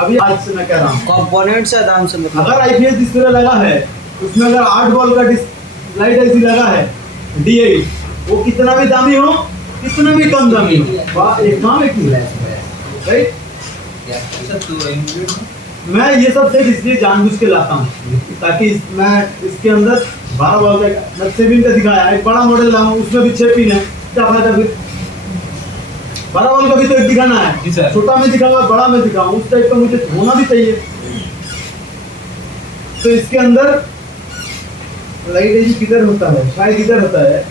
अभी आज से मैं कह रहा हूँ कंपोनेंट्स है दाम से मतलब। अगर आईपीएस डिस्प्ले लगा है उसमें अगर 8 वोल्ट का लाइट ऐसी लगा है D8, वो कितना भी दामी हो कितना भी कम दामी हो एक काम एक ही है राइट। मैं ये सब सेट इसलिए जानबूझ के लाता हूँ ताकि मैं इसके अंदर 12 वोल्ट का 6 पिन का दिखाया एक बड़ा मॉडल लाऊं उसमें भी 6 पिन है, क्या फायदा फिर। 12 वोल्ट का भी तो एक दिखाना है, छोटा में दिखाऊंगा बड़ा में दिखाऊं उस टाइप का मुझे होना भी चाहिए। तो इसके अंदर लाइट एज किधर होता है, शायद इधर होता है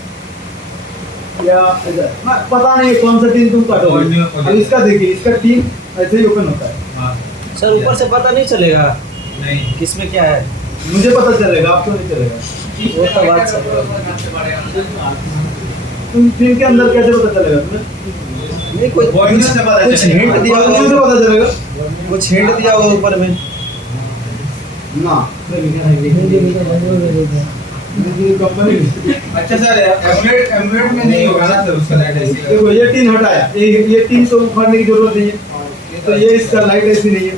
या इधर, पता नहीं कौन सा टीन तुम काटोगे। अब इसका देखिए इसका टीन ऐसे ही ओपन होता है सर, ऊपर से पता नहीं चलेगा नहीं किसमें क्या है। मुझे पता चलेगा आपको नहीं चलेगा। वो तो बात सही। तुम टीन के अंदर कैसे पता चलेगा तुम्हें? नहीं कुछ कुछ हिंट दिया कैसे होगा, पता चलेगा कुछ हिंट दिया होगा ऊपर में। ना कंपनी। अच्छा सर एमुलेट में नहीं होगा ना सर उसका लाइट ऐसी देखो ये टीन हटाया, ये टीन तो उखाड़ने की जरूरत नहीं है, तो ये इसका लाइट ऐसी नहीं है।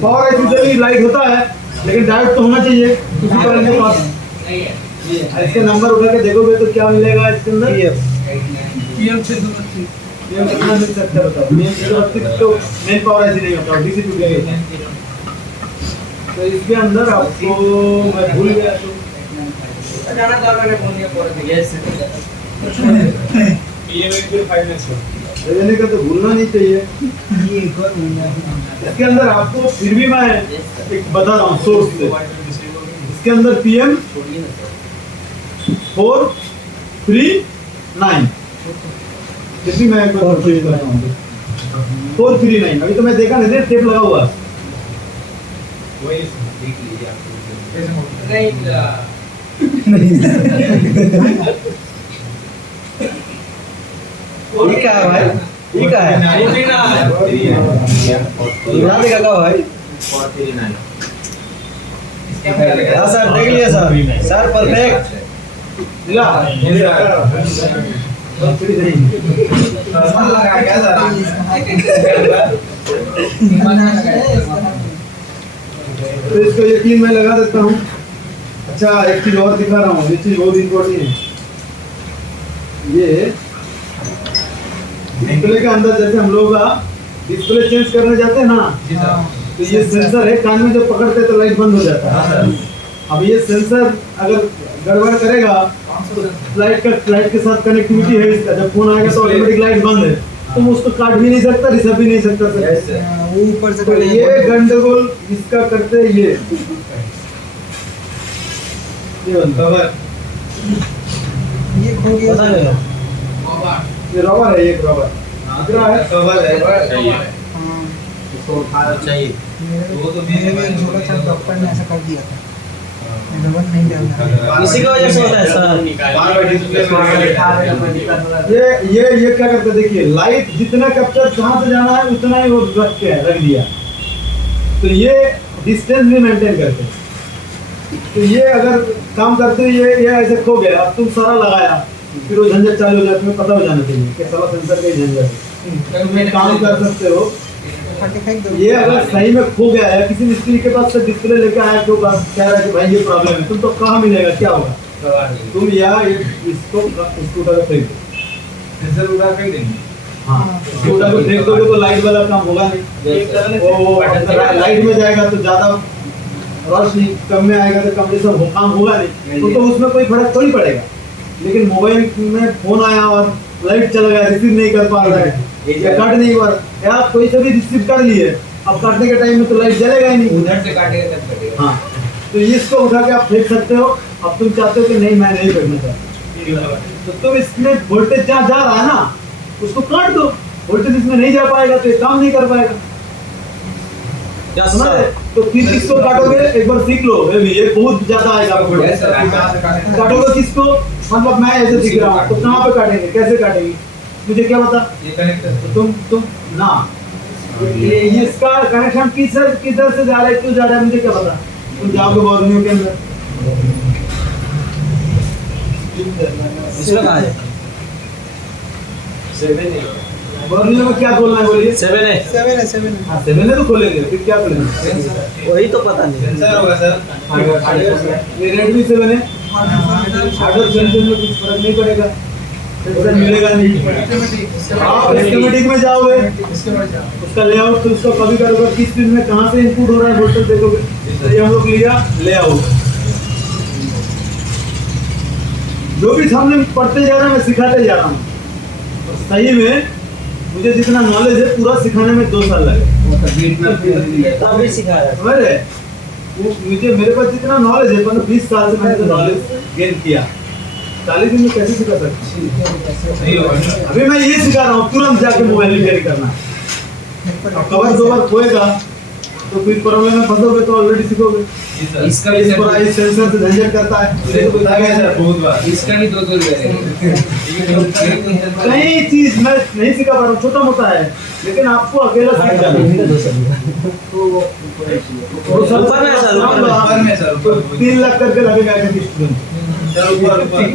पावर ऐसी से भी लाइट होता है लेकिन डायोड तो होना चाहिए किसी कारण के पास। इसके नंबर उठा के देखोगे तो क्या मिलेगा इसके अंदर, पीएम से दूर थी। ये कितना मिल सकता है बताओ। मेन तो मेन पावर ऐसी नहीं होता, डीसी टू डीसी होता है। तो इसके अंदर आपको मैं भूल गया तो जाना था मैंने फोन किया पर यस पीएम 85 लेने का तो भूलना नहीं चाहिए। इसके अंदर आपको फिर भी मैं एक बता रहा हूँ सोर्स से, इसके अंदर PM 439 जैसे मैं 439 अभी तो मैं देखा नहीं टेप लगा हुआ है। वही देख लीजिए आप ये क्या है भाई, ये क्या है, बता देगा क्या भाई। हाँ सर देख लिया सर, सर परफेक्ट मिला लगा क्या तो इसको यकीन मैं लगा देता हूँ। अच्छा एक चीज और दिखा रहा हूँ, ये चीज बहुत इम्पोर्टेंट है। ये डिस्प्ले के अंदर जैसे हम लोग डिस्प्ले चेंज करने जाते हैं ना, तो ये सेंसर है कान में जब पकड़ते हैं तो लाइट बंद हो जाता है। अब ये सेंसर अगर गड़बड़ करेगा लाइट के साथ कनेक्टिविटी है इसका, जब फोन आएगा तो ऑटोमेटिक लाइट बंद है, तुम उसको काट भी नहीं सकता रिसेट भी नहीं सकता सर। ऊपर से तो ये गंडगोल इसका करते ये कवर ये खो गया था। ये रबर है, एक रबर कितना है कवर है इसको उठाना चाहिए। वो तो मेरे भी एक झोला था, डॉक्टर ने ऐसा कर दिया था, रबर नहीं डालना। इसी की वजह से होता है सर। ये क्या करते हैं देखिए, लाइट जितना कैप्चर कहाँ से जाना है उतना ही वो रख दिया, तो ये डिस्टेंस भी मेंटेन करते हैं। तो ये अगर काम करते ये ऐसे खो गया, अब तुम सारा लगाया फिर वो झंझट चालू हो जाए, तुम्हें पता हो जाना चाहिए कि सारा सेंसर का ही झंझट है। तुम काम कर सकते हो। ये अगर सही में खो गया है, किसी मिस्त्री के पास से डिस्प्ले लेके आया तो कह रहा है कि भाई ये प्रॉब्लम है, तुम तो कहाँ मिलेगा क्या होगा, तुम यहाँ इसको स्कूटर को फेंक दो, सेंसर उड़ा फेंक देंगे। हाँ स्कूटर को फेंक दोगे तो लाइट वाला काम होगा नहीं, वो लाइट में जाएगा तो ज्यादा रोशनी, कम में आएगा तो कम जैसा काम होगा नहीं, तो उसमें कोई फर्क थोड़ी पड़ेगा। लेकिन मोबाइल में फोन आया और लाइट चला गया, रिसीव नहीं कर पा रहा है या काट नहीं पा रहा है, आप कोई से भी रिसीव कर लिए, अब काटने के टाइम में तो लाइट जलेगा ही नहीं, उधर से काटेगा तब कटेगा। हाँ तो इसको उठा के आप फेंक सकते हो। अब तुम चाहते हो कि नहीं मैं नहीं फेंकना चाहता, तो तुम इसमें वोल्टेज जहाँ जा रहा है ना उसको काट दो, वोल्टेज इसमें नहीं जा पाएगा तो ये काम नहीं कर पाएगा। क्या सुना है? तो फिर किसको काटोगे एक बार सीख लो, ये बहुत ज्यादा आएगा आपको। काटोगे किसको, मतलब मैं ऐसे सीख रहा हूँ तो कहाँ पे काटेंगे, कैसे काटेंगे, मुझे क्या पता। ये कनेक्टर तो तुम ना ये इसका कनेक्शन किधर से जा रहा है, क्यों जा रहा है, मुझे क्या पता। तुम जाओगे बॉर्नियों के अंदर, इसमें कहाँ है? बर्नियो में क्या खोलना है बोलिए? 7 है। 7 है। हाँ 7 है तो खोलेंगे, फिर क्या खोलेंगे? वही तो पता नहीं। सेंसर होगा सर। ये रेडमी 7 है, हार्डवेयर हार्डवेयर सेंसर में कुछ फर्क नहीं पड़ेगा, सेंसर मिलेगा नहीं। आप स्कीमेटिक में जाओगे, उसका लेआउट तो उसका कभी करोगे, किस चीज में कहाँ से इनपुट हो रहा है वोल्टेज देखोगे। तो ये हम लोग लिया लेआउट। जो भी हमने पढ़ते जा रहे हैं मैं सिखाते जा रहा हूँ। और सही में मुझे जितना नॉलेज है पूरा सिखाने में 2 साल लगे। तब भी सिखाया। समझ रहे? वो मुझे मेरे पास जितना नॉलेज है 15-20 साल से मैंने तो नॉलेज गेन किया। 40 दिन में कैसे सिखा सकते? नहीं होगा। अभी मैं ये सिखा रहा हूँ, तुरंत जाके मोबाइल रिपेयर करना। कवर 2 बार खोएगा तो फिर प्रॉब्लम में फंसोगे तो ऑलरेडी सीखोगे। इसका भी इस पूरा इस सेंसर से झंझट करता है। मुझे तो बता गया सर बहुत बार। इसका भी 200 कई चीज मैं नहीं सिखा पा रहा हूँ, छोटा मोटा है, लेकिन आपको अकेला सीख जाना है। तो ऊपर में सर, ऊपर में सर, तो 3 लाख करके लगेगा एक स्टूडेंट। सर ऊपर वही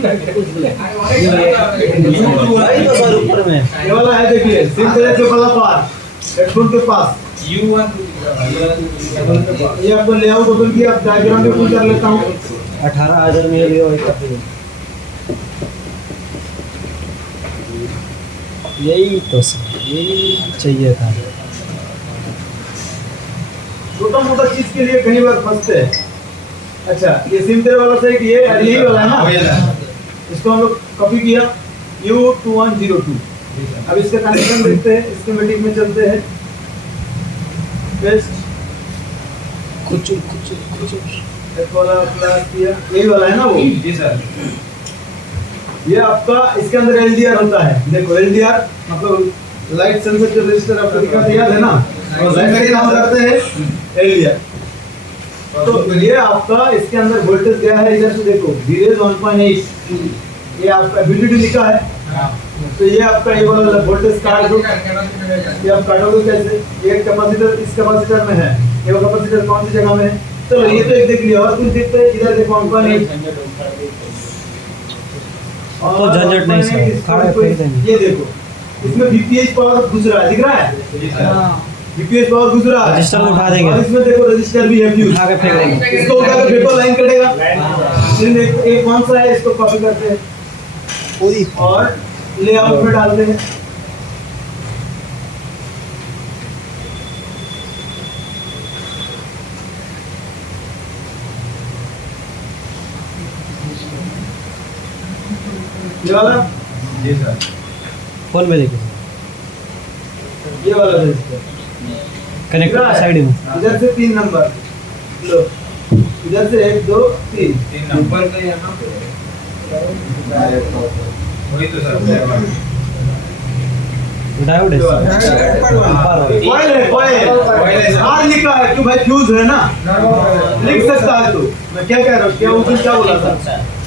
तो सर ऊपर में। ये वाला है, देखिए सिम के वाला पार हेडफोन के पास। ये आपको लेआउट ओपन किया, आप डायग्राम भी ओपन कर लेता हूँ। 18,000 में लियो वही काफी। यही तो सर, यही चाहिए था। छोटा मोटा चीज के लिए कई बार फंसते हैं। अच्छा ये सिम तेरे वाला से ये यही वाला है ना, इसको हम लोग कॉपी किया U2102। अब इसका कनेक्शन देखते हैं, स्कीमेटिक में चलते हैं। पेस्ट कुछ एक वाला क्लास किया, यही वाला है ना वो। जी सर। ये आपका इसके अंदर LDR होता है। देखो LDR मतलब लाइट सेंसर जो रजिस्टर आपको दिखा दिया है ना, और लाइट का नाम करते हैं LDR। तो ये आपका इसके अंदर वोल्टेज गया है, इधर से देखो VRAID 1.8 ये आपका VDD लिखा है। तो ये आपका ये वाला वोल्टेज काट दो। ये आप काटोगे कैसे? ये कैपेसिटर इस कैपेसिटर में है, ये कैपेसिटर कौन सी जगह में है? चलो ये तो एक देख लिया, और कुछ देखते हैं। इधर देखो 1.8 तो झंझट नहीं सर, खड़े फेंक देंगे। ये देखो इसमें VPH पावर घुस रहा है, दिख रहा है? VPH पावर घुस रहा है। रजिस्टर में उठा देंगे। और इसमें देखो रजिस्टर भी है, फ्यूज उठा के फेंक देंगे। इसको उठा के फेंको, लाइन कटेगा। फिर एक कौन सा है, इसको कॉपी करते हैं पूरी और लेआउट में डालते हैं। ये वाला, जी सर। फोन में देखिए ये वाला रजिस्टर कनेक्टर का साइड में। इधर से 3 नंबर लो, इधर से 1 2 3 3 नंबर का यहाँ पे वही तो सर। डायोड है कॉइल है, कॉइल आर लिखा है क्यों भाई? फ्यूज है ना, लिख सकता है। तो मैं क्या कह रहा हूँ, क्या उस दिन क्या बोला था?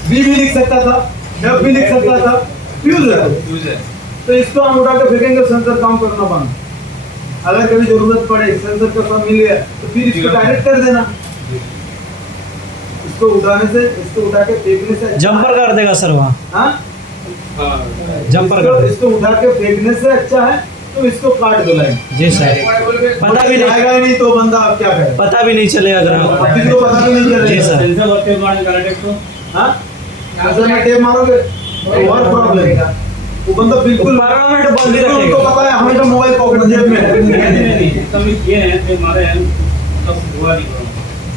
बी भी लिख सकता था, एफ भी लिख सकता था, फ्यूज है। तो इसको हम उठा के फेंकेंगे, सेंसर काम करना बंद। अगर कभी जरूरत पड़े सेंसर का काम मिल गया तो फिर इसको डायरेक्ट कर देना। इसको उठाने से, इसको उठा के फेंकने से जंपर कर देगा सर वहाँ। हाँ जंपर कर देगा। इसको उठा के फेंकने से अच्छा है तो इसको काट दो लाइन। जी सर, पता भी नहीं, आएगा ही नहीं तो बंदा अब क्या करे? पता भी नहीं चलेगा ग्राहक। अब किसी को पता भी नहीं चलेगा। जी सर। हाँ सेंसर में टेप मारोगे तो और प्रॉब्लम। वो बंदा बिल्कुल परमानेंट बंद ही उनको रखेगा। पता है हमेशा मोबाइल पॉकेट जेब में है।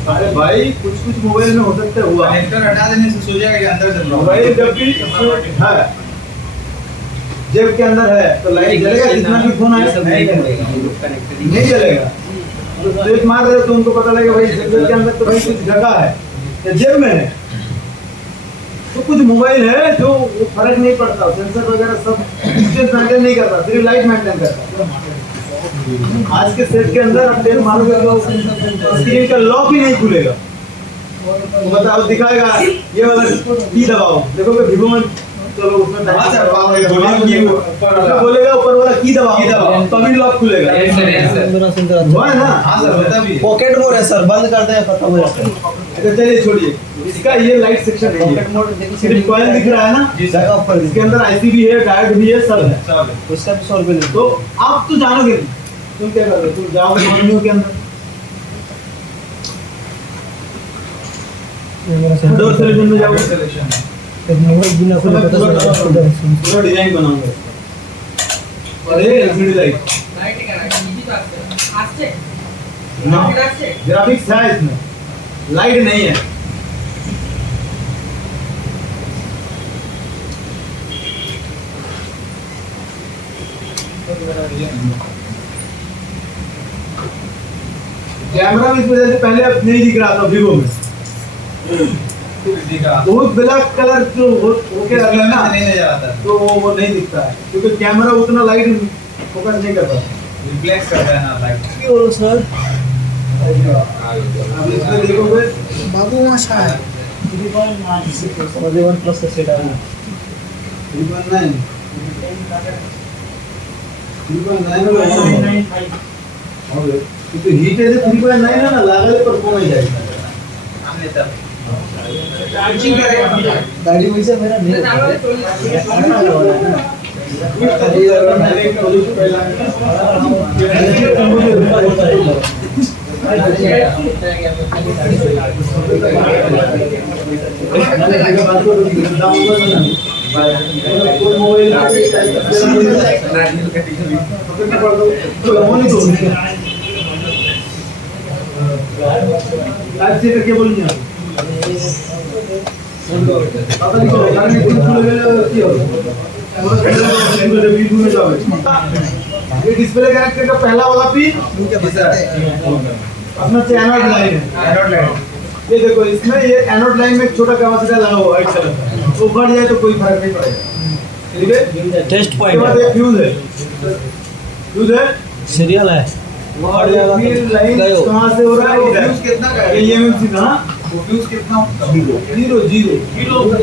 अरे भाई कुछ मोबाइल में हो सकता है हुआ। कनेक्टर हटा देने से सो जाएगा कि अंदर से मोबाइल जब भी है जेब के अंदर है तो लाइट जलेगा, जितना भी फोन आए नहीं जलेगा। तो जेब मार रहे तो उनको पता लगेगा भाई जेब के अंदर तो भाई कुछ जगह है या जेब में है। तो कुछ मोबाइल है जो फर्क नहीं पड़ता, सेंसर वगैरह सब डिस्टेंस मेंटेन नहीं करता, सिर्फ लाइट मेंटेन करता। आज के सेट के अंदर आप टेप मारोगे तो स्क्रीन का लॉक ही नहीं खुलेगा। तो बताओ दिखाएगा ये वाला की दबाओ, देखोगे वीवो में चलो उसमें बोलेगा ऊपर वाला की दबाओ तभी लॉक खुलेगा। हुआ है ना? हाँ सर होता भी है। पॉकेट मोड है सर, बंद कर दे खत्म हो जाता है। अच्छा चलिए छोड़िए, इसका ये लाइट सेक्शन नहीं है, सिर्फ कॉइल दिख रहा है ना, जी सर। इसके अंदर आईसी भी है, डायोड भी है, सब है। सब है। उसका भी 100 रुपये लेते तो आप तो जानोगे नहीं, तुम क्या कर रहे हो, तुम जाओगे कंपनियों के अंदर डोर सॉल्यूशन में जाओगे, सिलेक्शन है। तो मैं पूरा डिजाइन बनाऊंगा और ये एलसीडी लाइट ना, ग्राफिक्स है इसमें, लाइट नहीं है। कैमरा भी इस वजह से पहले नहीं दिख रहा था वीवो में, बहुत ब्लैक कलर जो हो के लगा ना, नहीं नजर आता, तो वो नहीं दिखता है क्योंकि कैमरा उतना लाइट फोकस नहीं करता। रिफ्लेक्ट करता है ना लाइट। हैं सर। अब इसमें देखोगे बाबू वहाँ सा है। मुझे OnePlus का सेट आया 3.9 क्योंकि हीट है 3.9 है ना, लागल पर कौन नहीं जाएगा। हमने तब चार्जिंग करेगा गाड़ी वैसे मेरा नहीं करके बोलिए डिस्प्ले कनेक्टर का पहला वाला पिन अपना एनोड लाइन है। Anode light. ये देखो इसमें ये एनोड लाइन में एक छोटा कैपेसिटर लगा हुआ है व्हाइट कलर का, वो बढ़ जाए तो कोई फर्क नहीं पड़ेगा। ठीक है, टेस्ट उसके पॉइंट बाद है, ये फ्यूज है सीरियल है। और ये फिर लाइन कहाँ से हो रहा है, वो फ्यूज कितना का है? ये एमएमसी कहाँ, वो फ्यूज कितना जीरो जीरो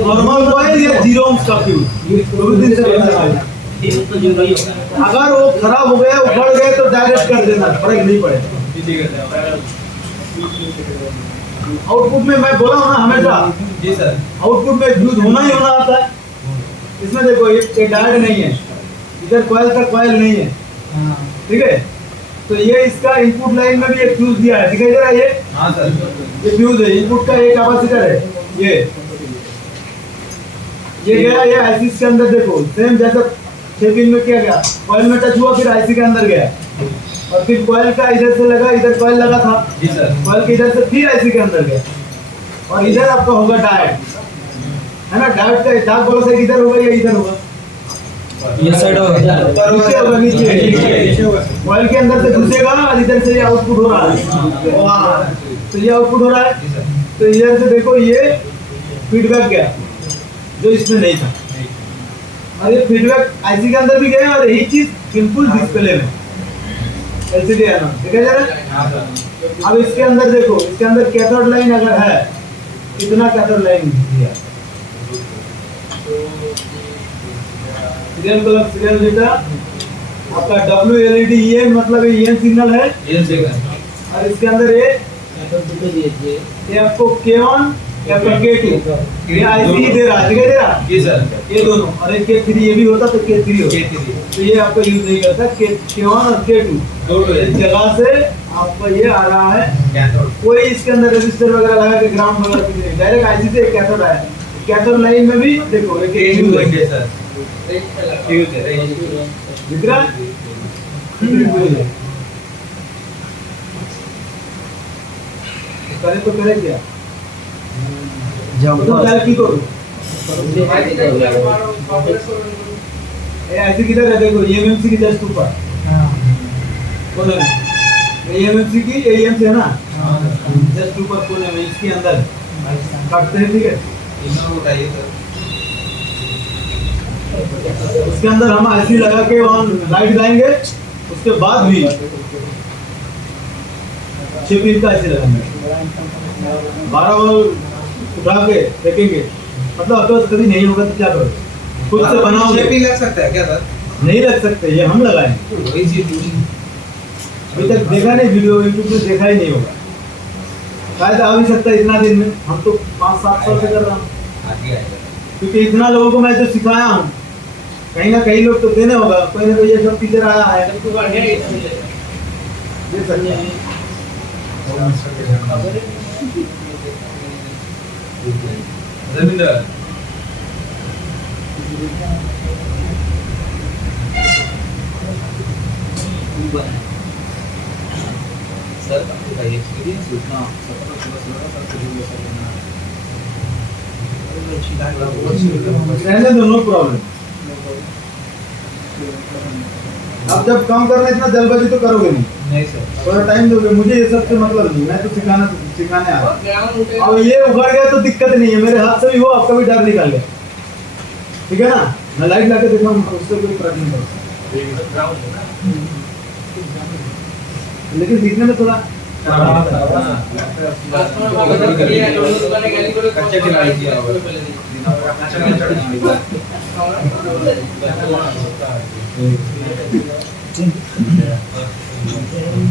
नॉर्मल कॉइल या जीरो ओम्स का फ्यूज, दो दिन से बना है। अगर वो खराब हो गया, उखड़ गए तो डायरेक्ट कर देना, फर्क नहीं पड़ेगा। आउटपुट में मैं बोला हूँ ना हमेशा, जी सर। आउटपुट में फ्यूज होना ही होना आता है। इसमें देखो ये डायोड नहीं है, इधर कॉइल का कॉइल नहीं है, ठीक है। तो ये इसका इनपुट लाइन में भी एक फ्यूज दिया है, दिखाई दे रहा है ये, हाँ सर। ये फ्यूज है, इनपुट का एक कैपेसिटर है, ये गया, ये आईसी के अंदर देखो सेम जैसा शेपिंग में किया गया, कॉइल में टच हुआ, फिर आईसी के अंदर गया, और फिर कॉइल का इधर से लगा, इधर कॉइल लगा था, जी सर। कॉइल के इधर से फिर आईसी के अंदर गया, और इधर आपका होगा डायोड, है ना। डायोड का डार्क बोलो से इधर होगा या इधर होगा, ये साइड नीचे होगा, नीचे कॉइल के अंदर से घुसेगा और इधर से ये आउटपुट हो रहा है, तो ये आउटपुट हो रहा है। तो इधर से देखो ये फीडबैक गया जो इसमें नहीं था, और ये फीडबैक आईसी के अंदर भी गया, और यही चीज बिल्कुल डिस्प्ले में एलसीडी है ना, देखा जा रहा है। अब इसके अंदर देखो, इसके अंदर कैथोड लाइन अगर है, कितना कैथोड लाइन दिया, सीरियल कलर सीरियल डेटा आपका WLED, ये मतलब ये सिग्नल है, ये सेकंड। और इसके अंदर ये आपको K1 या K2 ये आईसी ही दे रहा है, दिखाई दे रहा है, जी सर। ये दोनों, और एक K3 ये भी होता तो K3 होता, तो ये आपको यूज नहीं करता, K1 और K2 दोनों इस जगह से आपका ये आ रहा है। कैथोड। कोई इसके अंदर रेजिस्टर वगैरह लगा के ग्राउंड वगैरह कुछ नहीं, डायरेक्ट आईसी से एक कैथोड आया। कैथोड लाइन में भी देखो एक फ्यूज है, सर। फ्यूज है। दिख रहा है? करे तो करे क्या, तो क्या की करो, ऐसे किधर है देखो, एमएमसी की जस्ट ऊपर कोने में, एमएमसी की एएमसी है ना, जस्ट ऊपर कोने में, इसके अंदर काटते हैं, ठीक है। इतना उठाइए सर। इसके अंदर हम आईसी लगा के वहाँ लाइट लाएंगे, उसके बाद भी 6 पिन का आईसी लगाएंगे, 12 वोल्ट उठा के देखेंगे, मतलब अगर कभी नहीं होगा तो क्या करो, खुद से बनाओगे। शेपिंग लग सकता है क्या सर? नहीं लग सकते, ये हम लगाएंगे, वही चीज। अभी तक देखा नहीं वीडियो, यूट्यूब में देखा ही नहीं होगा। शायद आ भी सकता है इतना दिन में, हम तो 5-7 साल से कर रहा हूँ। क्योंकि इतना लोगों को मैं जो सिखाया हूँ, कहीं ना कहीं लोग तो देने होगा, कोई ना कोई ये सब टीचर आया है ये सही है। रविंद्र सर आपका एक्सपीरियंस उतना रहने दो, नो प्रॉब्लम। अब जब काम करना इतना जल्दबाजी तो करोगे नहीं सर, थोड़ा टाइम दोगे, मुझे ये सब से मतलब नहीं, मैं तो सिखाने आया। अब ये उखड़ गया तो दिक्कत नहीं है, मेरे हाथ से भी हो, आपका भी डर निकाल गया, ठीक है ना। मैं लाइट लाके देखा हूँ, उससे कोई फर्क नहीं पड़ता, लेकिन दिखने में थोड़ा कच्चे खिलाड़ी किया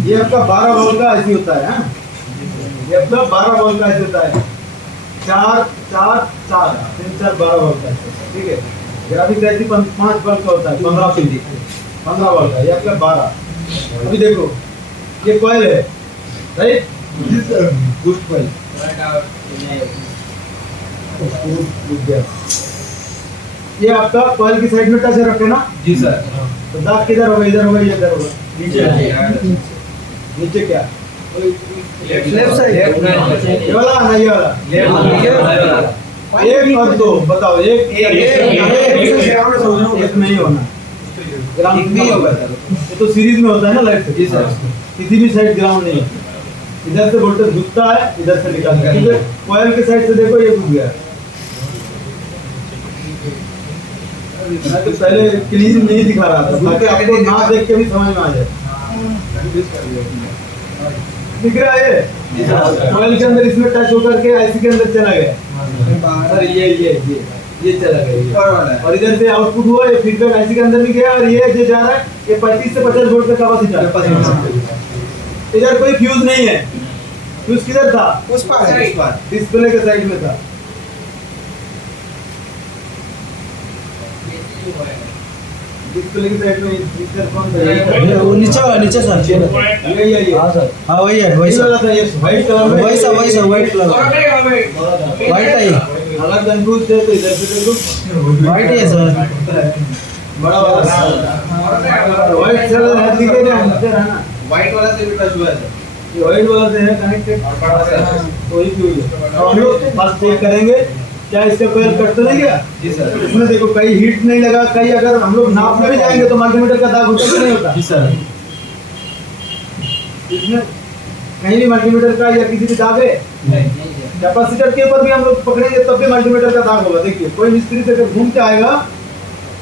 ये आपका 12 बॉल का ऐसी होता है, हाँ? ये आपका 12 बॉल का ऐसे होता है, 4-4-4 3-4 12 बॉल का, ठीक है। ग्राफिक ऐसी 5 बॉल का होता है, 15 बॉल का, ये आपका 12। अभी देखो ये कॉइल है, राइट, गुड कॉइल, ये आपका कॉइल की साइड में टच रखे ना जी सर। तो दाग किधर होगा, इधर होगा, ये इधर होगा, नीचे क्या, लेफ्ट साइड, ये वाला ना, ये वाला, एक और दो बताओ, एक नहीं होना, ग्राउंड नहीं होगा सर, ये तो सीरीज में होता है ना लाइट से। जी सर। किसी भी साइड ग्राउंड नहीं है, इधर से वोल्टेज घुसता है, इधर से निकलता है, क्योंकि कॉइल के साइड से देखो ये घुस गया। मैं तो पहले क्लीन नहीं दिखा रहा था ताकि आपको ना देख के भी समझ में आ जाए। दिख रहा है ये कॉइल के अंदर, इसमें टच होकर के आईसी के अंदर चला गया सर, ये चला गया, और इधर से आउटपुट हुआ, ये फीडबैक आईसी के अंदर भी गया, और ये जो जा रहा है ये 35 से 50 वोल्ट का कैपेसिटर। इधर कोई फ्यूज नहीं है, फ्यूज किधर था, उस पार डिस्प्ले के साइड में था। डिस्प्ले की साइड में स्पीकर कौन था, वो नीचे सर, ये हाँ सर, हाँ वही है, वही वाला था, ये व्हाइट कलर में, वही सर, व्हाइट कलर, व्हाइट है, अलग कंफ्यूज थे तो इधर से देखो व्हाइट है सर, बड़ा वाला व्हाइट कलर है, दिखे ना, व्हाइट वाला से भी टच हुआ है सर। ये व्हाइट वाला से है कनेक्टेड, वही फ्यूज है। और हम लोग बस चेक करेंगे क्या इसका कोई कट तो नहीं गया। जी सर। इसमें देखो कहीं हीट नहीं लगा, कहीं अगर हम लोग नापने भी जाएंगे तो मल्टीमीटर का दाग होता कि नहीं होता। जी सर। इसमें कहीं भी मल्टीमीटर का या किसी भी दाग है, कैपेसिटर के ऊपर भी हम लोग पकड़ेंगे तब भी मल्टीमीटर का दाग होगा। देखिए कोई मिस्त्री से अगर घूम के आएगा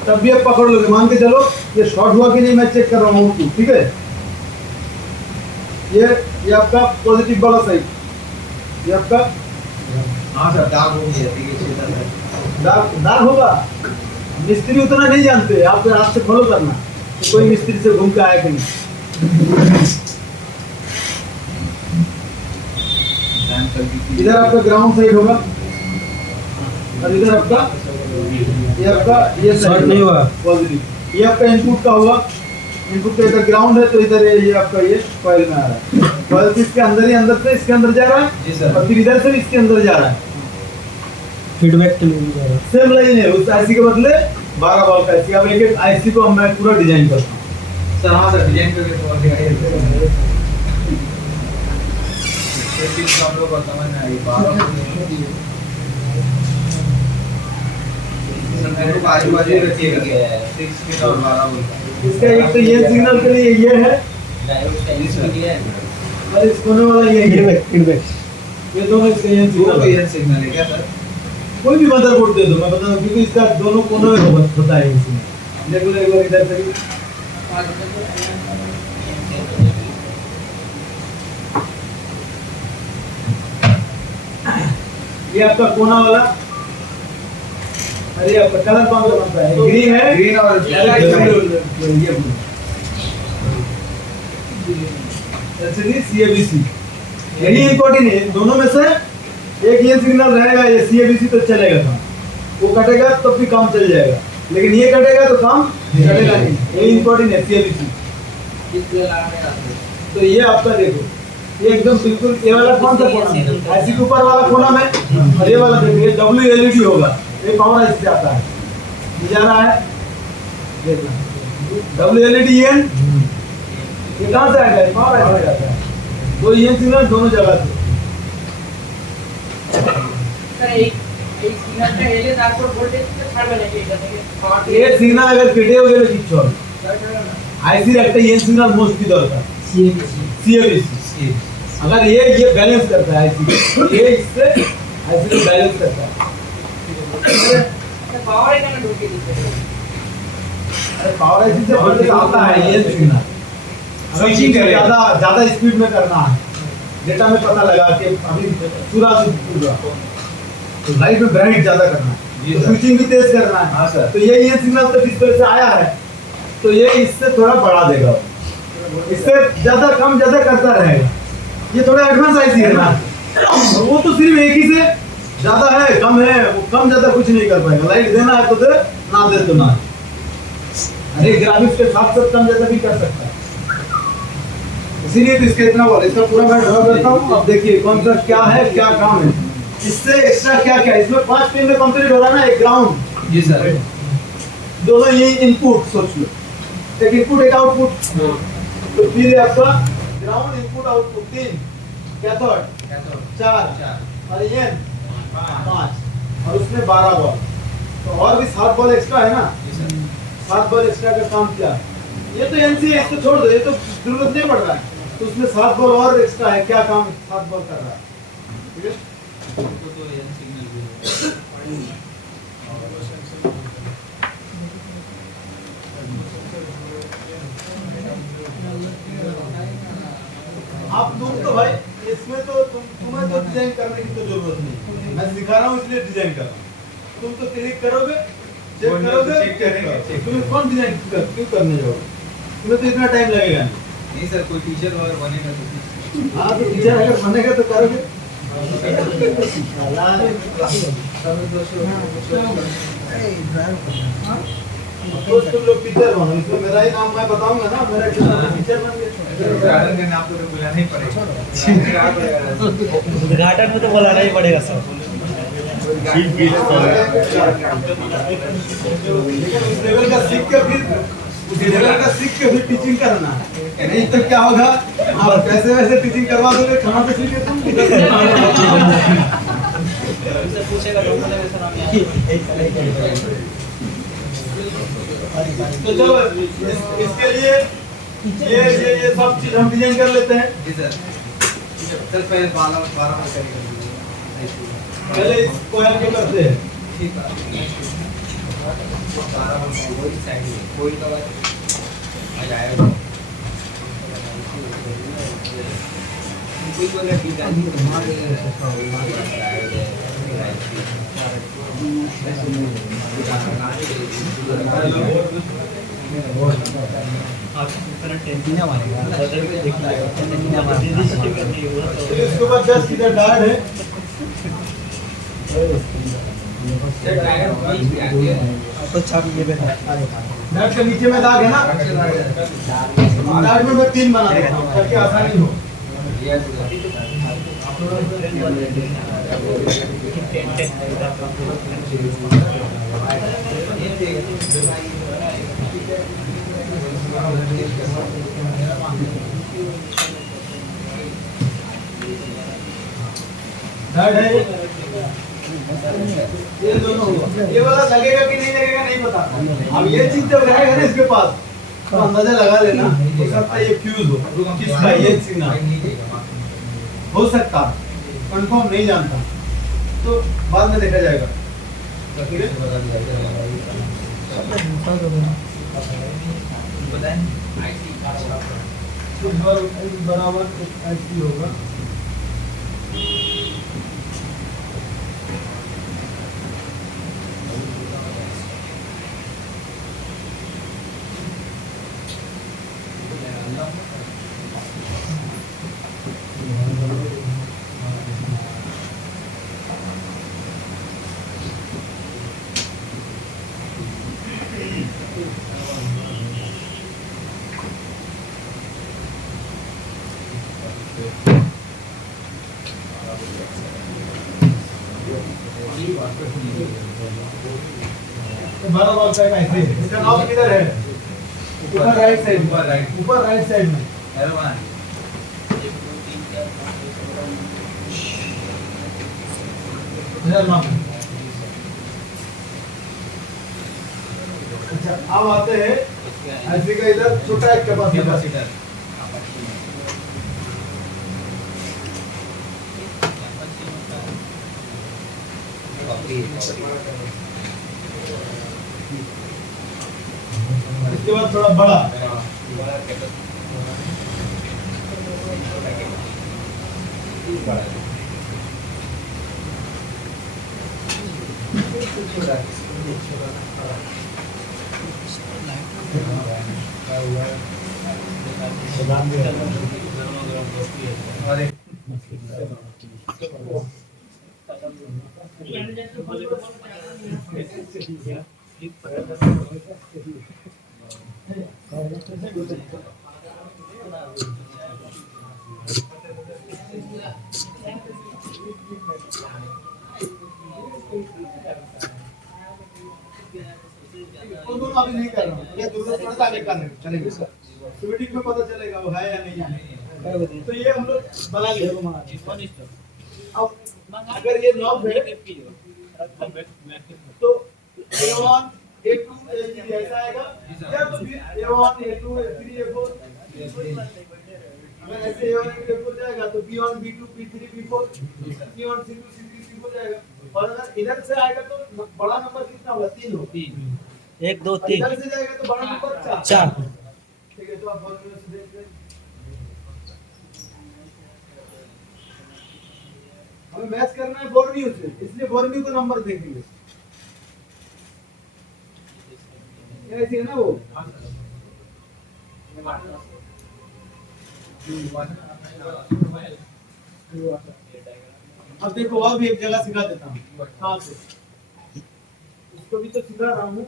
तब भी आप पकड़ लोगे, मान के चलो ये शॉर्ट हुआ कि नहीं मैं चेक कर रहा हूँ, ठीक है। ये आपका पॉजिटिव वाला साइड, ये आपका हाँ सर, दाग हो गया, दाग होगा। मिस्त्री उतना नहीं जानते, आप हाथ से फॉलो करना तो कोई मिस्त्री से घूम के आया कि नहीं। इधर आपका ग्राउंड साइड होगा और इधर आपका ये शॉर्ट नहीं हुआ, पॉजिटिव। ये आपका इनपुट का हुआ, इनपुट का इधर ग्राउंड है तो इधर ये आपका ये कॉइल में आ रहा है, कॉइल इसके अंदर ही अंदर से इसके अंदर जा रहा है। जी सर। और फिर इधर से इसके अंदर जा रहा है, फीडबैक के लिए भी जा रहा है। सेम लाइन है। उस आईसी के बदले 12 वोल्ट का आईसी। अब एक आईसी को मैं पूरा डिजाइन करता हूँ सर। हाँ सर, डिजाइन करके तो दिखाइए। हम लोग को समझ में आई आजू बाजू रखिएगा 6 और 12 वोल्ट। इसका एक तो ये सिग्नल के लिए ये है और इस कोने वाला ये है, फीडबैक ये दोनों इसका ये वो सिग्नल है। सिग्नल है क्या सर? कोई भी मदरबोर्ड दे दो मैं बता दूं, क्योंकि इसका दोनों कोनों में होता है इसमें। देखो एक बार इधर से भी ये आपका कोना वाला, अरे आपका कलर कौन सा बनता है? ग्रीन है, ग्रीन और ये एलसीडी सीएबीसी यही इम्पोर्टेंट है, दोनों में से एक ये सिग्नल रहेगा, ये CABC तो चलेगा काम, वो कटेगा तो भी काम चल जाएगा, लेकिन ये कटेगा तो काम चलेगा नहीं। यही इम्पोर्टेंट है CABC। तो ये आपका देखो, ये एकदम बिल्कुल, ये वाला कौन सा कोना है? IC के ऊपर वाला कोना में, और ये वाला देखो, ये WLED होगा, ये पावर IC से आता है, ये जा रहा है, WLED EN, ये कहाँ से आएगा? पावर IC से आता है। तो ये सिग्नल दोनों जगह से, ये सिग्नल अगर केटे हो गए किच्छु হবে आईसी একটা ये सिग्नल मोस्टली दरकार CABC। अगर ये बैलेंस करता है आईसी, ये इससे आईसी को बैलेंस करता है। पावर है ना ढूंढ के दीजिए। अरे पावर आईसी से वोल्टेज आता है ये सिग्नल, स्विचिंग ज्यादा स्पीड में करना है, डेटा में पता लगा कि अभी पूरा तो लाइट में ब्राइट ज्यादा करना है, तो स्विचिंग भी तेज करना है। हाँ सर। तो ये सिग्नल तो डिस्प्ले से आया है, तो ये इससे थोड़ा बढ़ा देगा, इससे ज्यादा कम ज्यादा करता रहेगा। ये थोड़ा एडवांस आईसी है ना, वो तो सिर्फ एक ही से ज्यादा है कम है, वो कम ज्यादा कुछ नहीं कर पाएगा। लाइट देना है तो दे, ना दे तो ना। अरे ग्राफिक्स के साथ साथ कम ज्यादा भी कर सकता है, इसीलिए तो इसका इतना बोल, इसका पूरा मैं ड्रॉ करता हूँ। अब देखिए कौन सा क्या है, क्या काम है, इससे एक्स्ट्रा क्या क्या है। इसमें 5 पिन में कंप्लीट हो रहा है ना, एक ग्राउंड, जी सर, दोनों ये इनपुट सोच लो, एक इनपुट एक आउटपुट, तो फिर आपका ग्राउंड इनपुट आउटपुट 3, कैथोड 4 और ये 5, और उसमें 12 बॉल, तो और भी 7 बॉल एक्स्ट्रा है ना, 7 बॉल एक्स्ट्रा का काम किया। ये तो NC है, इसको छोड़ दो, ये तो जरूरत नहीं पड़ रहा है, तो उसमें 7 बॉल और एक्स्ट्रा है, क्या काम 7 बॉल कर रहा है, ठीक है। आप तुम तो भाई इसमें तो तुम्हें तो डिजाइन करने की तो जरूरत नहीं, मैं सिखा रहा हूँ इसलिए डिजाइन कर रहा हूँ। तुम तो क्लिक करोगे, चेक करोगे, तुम्हें कौन डिजाइन क्यों करने जाओगे, तुम्हें तो इतना टाइम लगेगा नहीं सर, कोई टीचर वगैरह बनेगा तो हाँ, तो टीचर अगर बनेगा तो करोगे। तो तुम लोग टीचर बनो, इसमें मेरा ही नाम मैं बताऊंगा ना, मेरा टीचर बन गए। उद्घाटन करने आपको तो बुलाना ही पड़ेगा। उद्घाटन में तो बुलाना ही पड़ेगा सर। लेकिन उस लेवल का सीख के फिर टीचिंग करना है, नहीं तो क्या होगा, आप कैसे वैसे टीचिंग करवा दोगे, कहाँ से सीखे तुम। तो चलो इसके लिए ये सब चीज हम डिजाइन कर लेते हैं। जी सर, सर पहले 12 में करेंगे, पहले इसको यहाँ के करते हैं, ठीक है, 12 में वही साइड में कोई का बात आ जाएगा, कोई बोले ठीक है, इसके बाद जस्ट इधर डार्ट है, तो छाप ये भी है। डार्ट के नीचे में दाग है ना, डार्ट में मैं 3 बना देता हूँ ताकि आसानी हो। डार्ट है ये दोनों हुआ, ये वाला लगेगा कि नहीं लगेगा नहीं पता। अब ये चीज जब रहेगा ना इसके पास तो अंदाजा लगा लेना, हो सकता है ये फ्यूज हो, किसका ये सिग्नल हो सकता, कंफर्म नहीं जानता, तो बाद में देखा जाएगा। ठीक है, बराबर ऐसी होगा। तो 12 बॉल का ऐसे इसका नाम किधर है? ऊपर राइट साइड, ऊपर राइट साइड में इधर नाम। अच्छा अब आते हैं ऐसे का इधर छोटा एक कैपेसिटर। इसके बाद थोड़ा बड़ा दोनों अभी नहीं कर रहा हूँ, ये जरूरत पड़ता है करने चलेगा सर, मीटिंग में पता चलेगा वो है या नहीं है। तो ये हम लोग बना लिए। अब अगर ये नॉब है तो A1 A2 A3 ऐसा आएगा या तो फिर A1 A2 A3 A4 अगर ऐसे A1 A2 A4 जाएगा तो B1 B2 B3 B4 C1 C2 C3 C4 जाएगा। और अगर इधर से आएगा तो बड़ा नंबर कितना होगा? 3 होगा। 1 2 3 इधर से जाएगा तो बड़ा नंबर 4। ठीक है, तो आप फॉर्मूला से देख लें। हमें मैच करना है फॉर्म्यू से, इसलिए फॉर्म्यू को नंबर देखेंगे। क्या ऐसे है ना वो? अब देखो और भी एक जगह सिखा देता हूँ। हाँ से इसको भी तो सिखा रहा हूँ।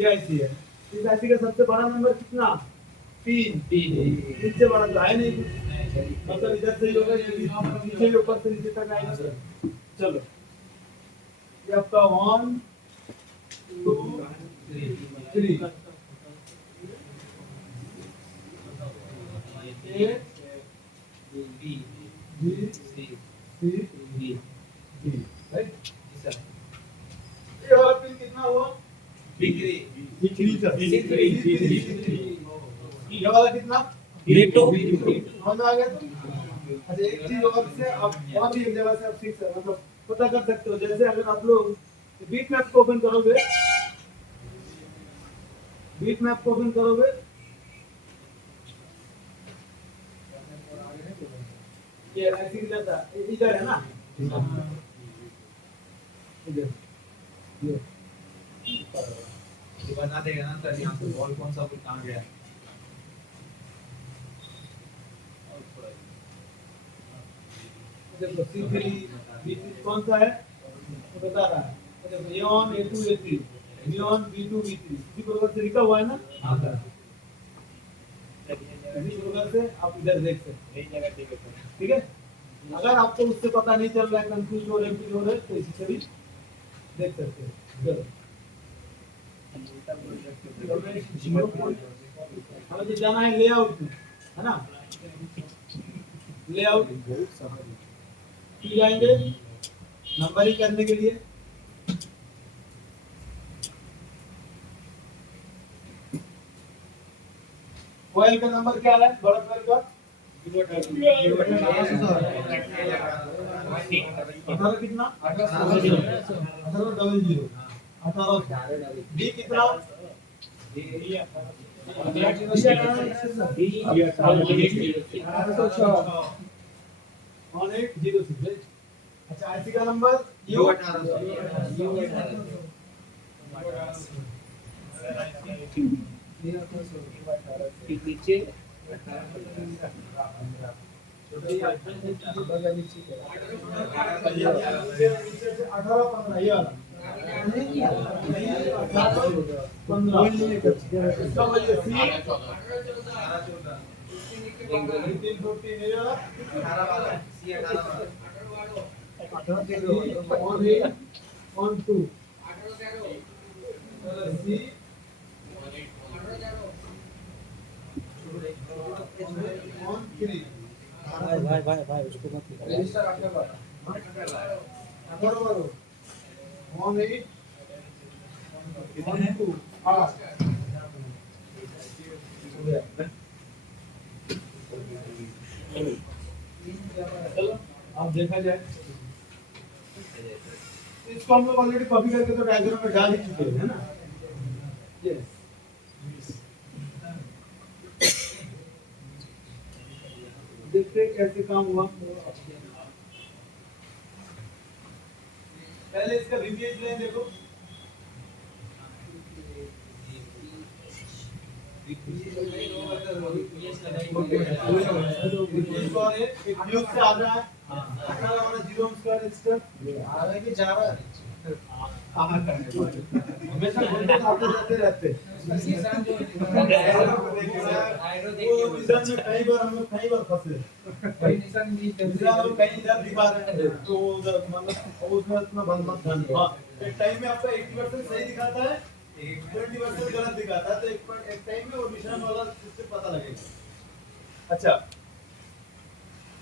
ये ऐसी है, इस ऐसी का सबसे बड़ा नंबर कितना? 3। इससे बड़ा तो है नहीं कुछ, मतलब इधर से ही होगा, ये भी नीचे ऊपर से नीचे तक आएगा। चलो ये आपका 1 2 3 A B C D right. ये वाला पिन कितना हुआ? B3 का। ये वाला कितना? B2 समझ आ गया तो? अच्छा एक चीज और से आप और भी एक जगह से आप सीख सकते, मतलब पता कर सकते हो। जैसे अगर आप लोग बीट मैप को ओपन करोगे, बीट मैप को ओपन करोगे ये ऐसे ही जाता है, इधर है ना, इधर ये बता देगा ना सर यहाँ पे बॉल कौन सा कहाँ गया। देखो C3 B3 कौन सा है वो बता रहा है। देखो A1 A2 A3 B1 B2 B3 इसी प्रकार से लिखा हुआ है ना। हाँ सर, इसी प्रकार से आप इधर देख सकते हैं, ठीक है। अगर आपको उससे पता नहीं चल रहा है, कंफ्यूज हो रहे हैं तो इसी से भी देख सकते हैं। हमें जो जाना है लेआउट में, है ना, लेआउट की जाएंगे नंबरिंग करने के लिए। कोयल का नंबर क्या है? बड़ा कोयल का 18 कितना? 18 डी कितना? अच्छा IC का नंबर U 18 15 ये वाला इसका वजह सी 18 सी भाई उसको मत निकाल। रजिस्टर आपके पास बरोबर 18 12 8 चलो आप देखा जाए इसको हम लोग ऑलरेडी कॉपी करके तो डायग्राम में डाल ही चुके हैं, है ना। यस देखते हैं कैसे काम हुआ। पहले इसका वीपीएच लें, देखो एक न्यूज़ से आ रहा है 18 वाला 0 स्क्वायर एक्स्ट्रा आ रहा है कि जा रहा है? हमेशा बोलते आते जाते रहते निशान जो वो निशान में कई बार हम लोग कई बार फंसे। कोई निशान नहीं निशान हम कहीं इधर दिखा रहे हैं तो उधर मतलब उसमें इतना बंद मत ध्यान दो। हाँ, एक टाइम में आपका 80% सही दिखाता है, 20% गलत दिखाता है, तो एक टाइम में वो निशान वाला सिस्टम पता लगेगा। अच्छा,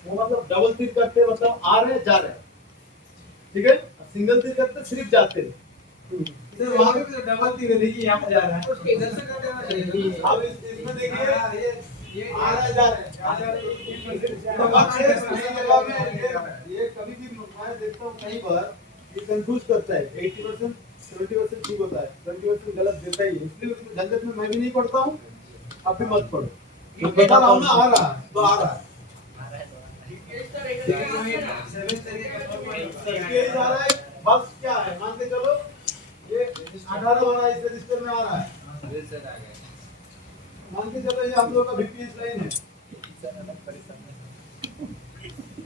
वो मतलब डबल तीर करते मतलब आ रहे जा रहे, ठीक है। सिंगल तीर करते सिर्फ जाते हैं। सर वहाँ पे भी डबल तीर है, देखिए यहाँ पे जा रहा है। उसके इधर से कर देना चाहिए। अब इसमें देखिए ये आ रहा जा रहा है, तो बात है ये कभी भी मैं देखता हूँ कई बार ये कंफ्यूज करता है। 80% 70% ठीक होता है, 20% गलत देता ही है। इसलिए उसमें झंझट में मैं भी नहीं पढ़ता हूँ, आप भी मत पढ़ो। मैं बता रहा हूँ ना, आ रहा है तो आ रहा है, ये जा रहा है। बस क्या है, मान के चलो ये 18 वाला इस रजिस्टर में आ रहा है, मान के चलो ये हम लोग का वीपीएस लाइन है।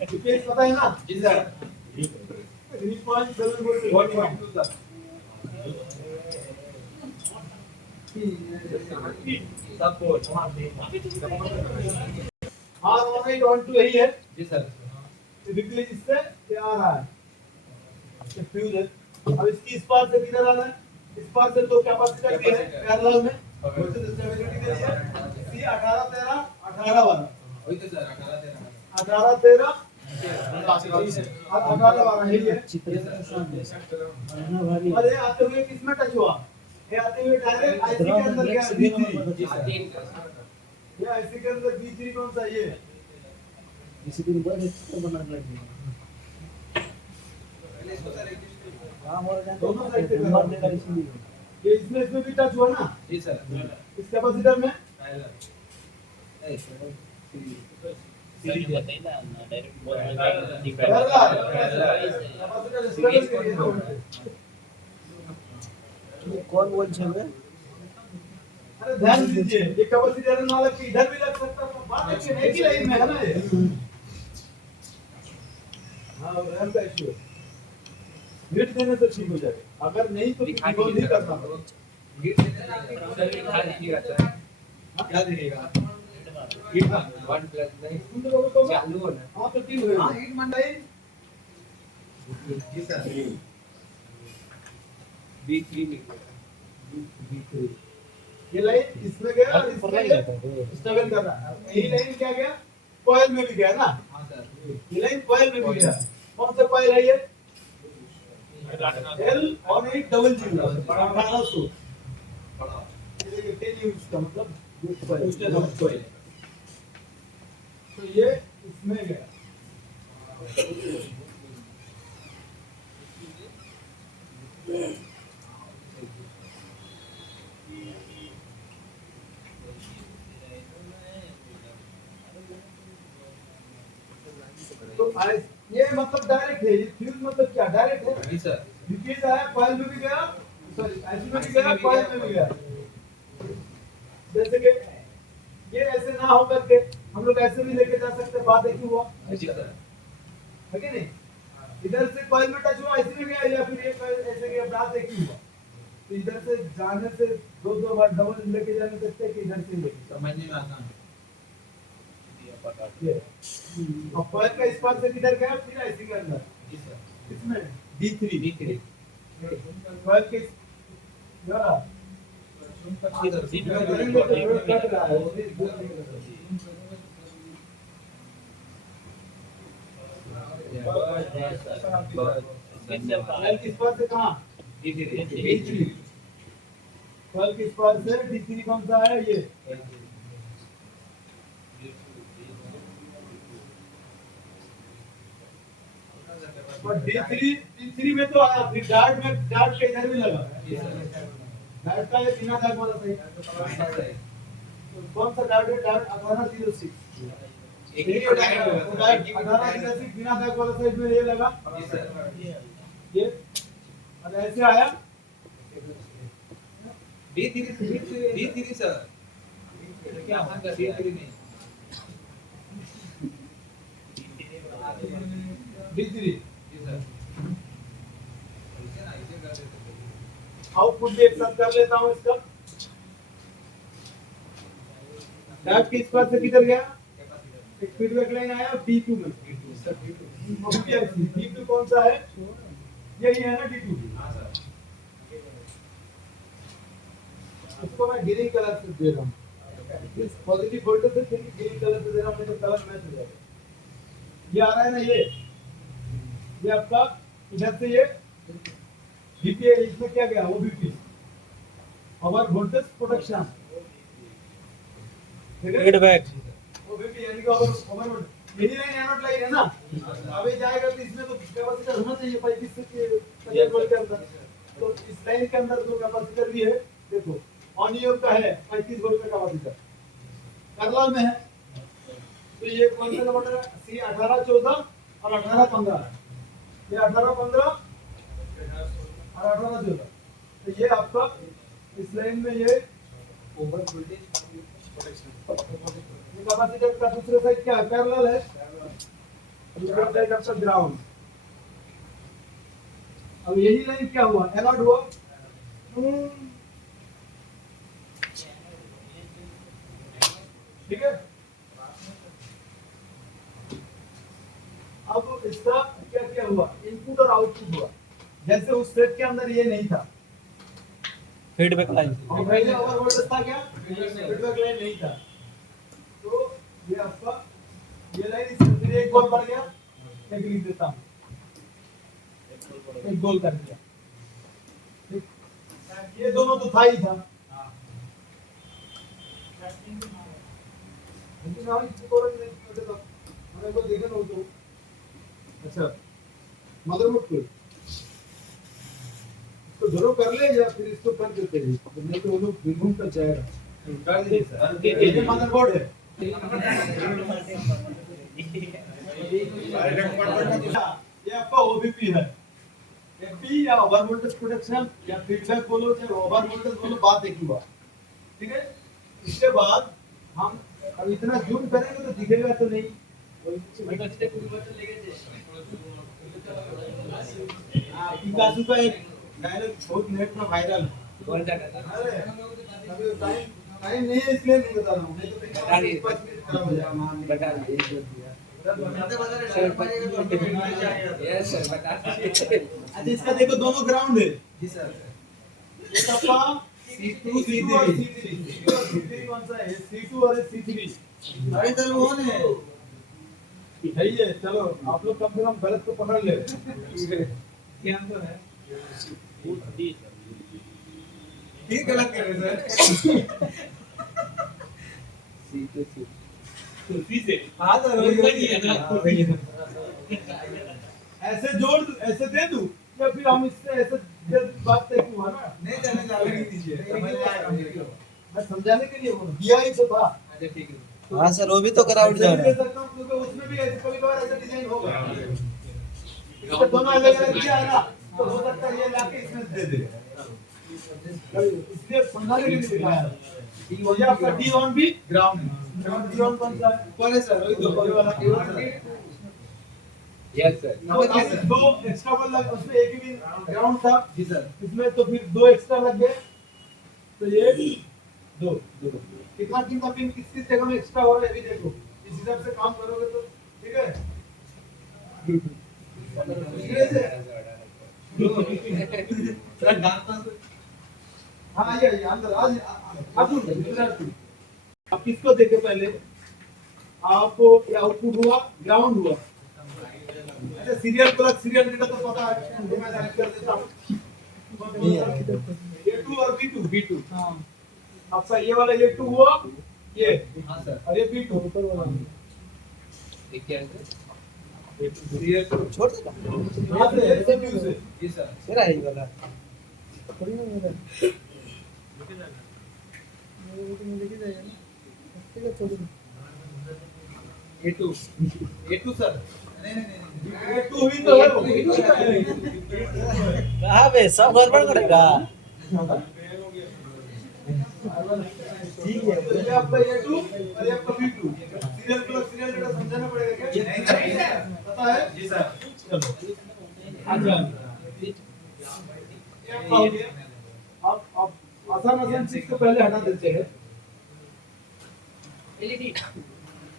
वीपीएस पता है ना? जी सर। 3.7 वोल्ट 1.2 तक। हाँ 1812 यही है जी सर। वीपीएस इससे क्या आ रहा है, फ्यूज है। अब इसकी इस पार से किधर आना है, इस पार से तो कैपेसिटर भी है पैरेलल में, वोल्टेज स्टेबिलिटी के लिए सी 18 13 18 वाला वही तो सर 18 13 18 वाला यही है। और ये आते हुए किसमें टच हुआ, ये आते हुए डायरेक्ट आईसी के अंदर क्या B3, ये आईसी के अंदर B3 कौन सा ये इसी दिन बाद एक बनाने लगे। काम हो रहा है दोनों साइड से नंबर देगा इसलिए। ये इसमें भी टच हुआ ना जी सर। इस कैपेसिटर में। कौन बोल छे बे? अरे ध्यान दीजिए, ये कैपेसिटर ना लग के इधर भी लग सकता है, बात है कि एक ही लाइन में है ना ये। हाँ रैम का इशू है, गिट देने से ठीक हो जाएगा, अगर नहीं तो रिकॉल नहीं करना पड़ेगा। गिट देना आपके उधर भी खा दीजिएगा सर। क्या दिखेगा? 1 प्लस नहीं तुम लोगों को चालू हो ना। हाँ तो ठीक होगा। हाँ 8 मंडाई। जी सर। B3 लिखो। ये लाइन इसमें गया और इसमें गया, स्ट्रगल कर रहा है। ये लाइन क्या गया, कॉइल में भी गया ना, हाँ सर। ये लाइन कॉइल में भी गया। कौन सा कॉइल है ये, L और 800 1800 बड़ा। ये देखिए 10 यूनिट्स का मतलब कॉइल उसके दो कॉइल। तो ये इसमें गया। तो ये मतलब डायरेक्ट है, ये फ्यूज मतलब क्या डायरेक्ट है। जी सर। लीकेज आया, कॉइल में भी गया, सॉरी आईसी में भी गया, कॉइल में भी गया। जैसे कि ये ऐसे ना हो करके हम लोग ऐसे भी लेके जा सकते हैं, बात है कि हुआ जी सर। है कि नहीं। इधर से कॉइल में टच हुआ इसमें गया या फिर ये कॉइल ऐसे गया ब्रांच एक ही हुआ। तो इधर से जाने से दो बार डबल लेके जाने सकते हैं कि इधर से लेके समझने में आसान है। ये और कॉइल का इस पार से किधर गया फिर ऐसे के अंदर जी सर। इसमें D3 D3 कॉइल के यार इधर करेंगे तो थोड़ा कट रहा है वो भी दूर नहीं कर रहा। कॉइल किस पार से कहाँ D3 कॉइल किस पार से D3 कौन सा है ये और D3 में तो आया फिर डार्ट के इधर भी लगा डार्ट का ये बिना दाग वाला सही तो कौन सा डार्ट है डार्ट 1806 एक ही डायरेक्ट तो डार्ट 1806 बिना दाग वाला साइड में ये लगा जी सर। ये और ऐसे आया D3 सर। क्या हाँ कर D3 नहीं D3 जी सर। आउटपुट भी एक साथ कर लेता हूँ इसका डार्ट किस पार से किधर गया एक फीडबैक लाइन आया D2 में D2 कौन सा है यही है ना D2 हाँ सर। इसको मैं ग्रीन कलर से दे रहा हूँ इस पॉजिटिव वोल्टेज से ग्रीन कलर से दे रहा हूँ नहीं तो कलर मैच हो जाएगा ये आ रहा है ना ये आपका इधर से ये VP है इसमें क्या गया OVP और वोल्टेज प्रोडक्शन फीडबैक OVP यानी कि ओवर यही लाइन एनोड लाइन है ना अभी जाएगा तो इसमें तो कैपेसिटर होना चाहिए 35 से 50 वोल्ट के अंदर तो इस लाइन के अंदर जो कैपेसिटर भी है देखो ऑनियम का है 35 वोल्ट का कैपेसिटर पैरेलल में है तो ये कौन सा नंबर है C 18 14 और 18 15 ये 18 15 और 18 14 तो ये आपका इस लाइन में ये ओवर वोल्टेज प्रोटेक्शन ये कैपेसिटर का दूसरा साइड क्या है पैरेलल है दूसरा साइड आपका ग्राउंड अब यही लाइन क्या हुआ एनोड हुआ ठीक है अब इसका क्या क्या हुआ इनपुट और आउटपुट हुआ जैसे उस सेट के अंदर ये नहीं था फीडबैक लाइन और पहले ओवर वोल्टेज था क्या फीडबैक लाइन नहीं था तो ये आपका ये लाइन इसमें फिर एक गोल बढ़ गया एक लिख देता हूं एक गोल कर दिया ठीक ये दोनों तो था ही था लेकिन हम इसको कोड नहीं करते तो हमें को देखना हो तो अच्छा मदरबोर्ड को इसको जरूर कर ले या फिर इसको कर देते हैं तो नहीं तो वो लोग रिमूव कर जाएगा कर दीजिए सर। ये मदरबोर्ड है ये आपका OVP है FP या ओवर वोल्टेज प्रोटेक्शन या फीडबैक बोलो या ओवर वोल्टेज बोलो बात एक ही बात ठीक है इसके बाद हम अब इतना जूम करेंगे तो दिखेगा तो नहीं पिकासो का एक डायलॉग बहुत नेट में वायरल अरे अभी टाइम नहीं है इसलिए नहीं बता रहा हूँ नहीं तो बता दिए। 5 मिनट खराब हो जाएगा बता दीजिए यस सर बता दीजिए। अच्छा इसका देखो दोनों ग्राउंड है जी सर। एक आपका C2 C3 और C3 कौन सा है C2 और C3 अरे सर वो है सही है चलो आप लोग कम से कम गलत को पकड़ ले क्या तो है ठीक गलत कर रहे सर। सी से हाँ सर वही है ना। ऐसे जोड़ ऐसे दे दूं या फिर हम इससे ऐसे बात तय हुआ ना नहीं चलने जाने नहीं दीजिए समझ में आएगा। मैं समझाने के लिए बोला दिया ही तो था अच्छा ठीक है। हाँ सर वो भी तो कराउट जा रहा दे है सकता हूं क्योंकि उसमें भी ऐसे कभी-कभार ऐसा डिजाइन होगा इसको दोनों अलग-अलग किया है ना तो हो सकता है ये लाके इसमें दे दे इसलिए समझाने के लिए दिखाया ये आपका D1 भी ग्राउंड D1 कौन सा है कौन है सर वही तो ये वाला यस सर अब दो एक्स्ट्रा बल लग, उसमें एक ही ग्राउंड था जी सर इसमें, तो फिर दो एक्स्ट्रा लग गए, तो ये दो कितना कितना पिन किस जगह में एक्स्ट्रा हो रहा है अभी देखो, इस हिसाब से काम करोगे तो ठीक है। सर डांस हाँ आइए आइए अंदर आज आप किसको देखे पहले, आपको ये आउटपुट हुआ ग्राउंड हुआ, अच्छा सीरियल प्लस सीरियल डेटा तो पता है, मैं डायरेक्ट कर देता हूँ A2 और B2 हाँ आपका ये वाला A2 हुआ ये, हाँ सर और ये B2 ऊपर वाला एक क्या है सर सीरियल छोड़ दे यहाँ से CPU से जी सर तेरा ही वाला थोड़ी ना मेरा मेरे को लेके जाएगा ना ठीक है छोड़ दो A2 सर A2 ही तो है वो, कहाँ बे सब गड़बड़ करेगा ठीक है तो ये आपका A2 और ये आपका B2 serial plus serial data समझाना पड़ेगा क्या, पता है जी सर चलो अच्छा ये आपका हो गया। अब आसान आसान चीज को पहले हटा देते हैं।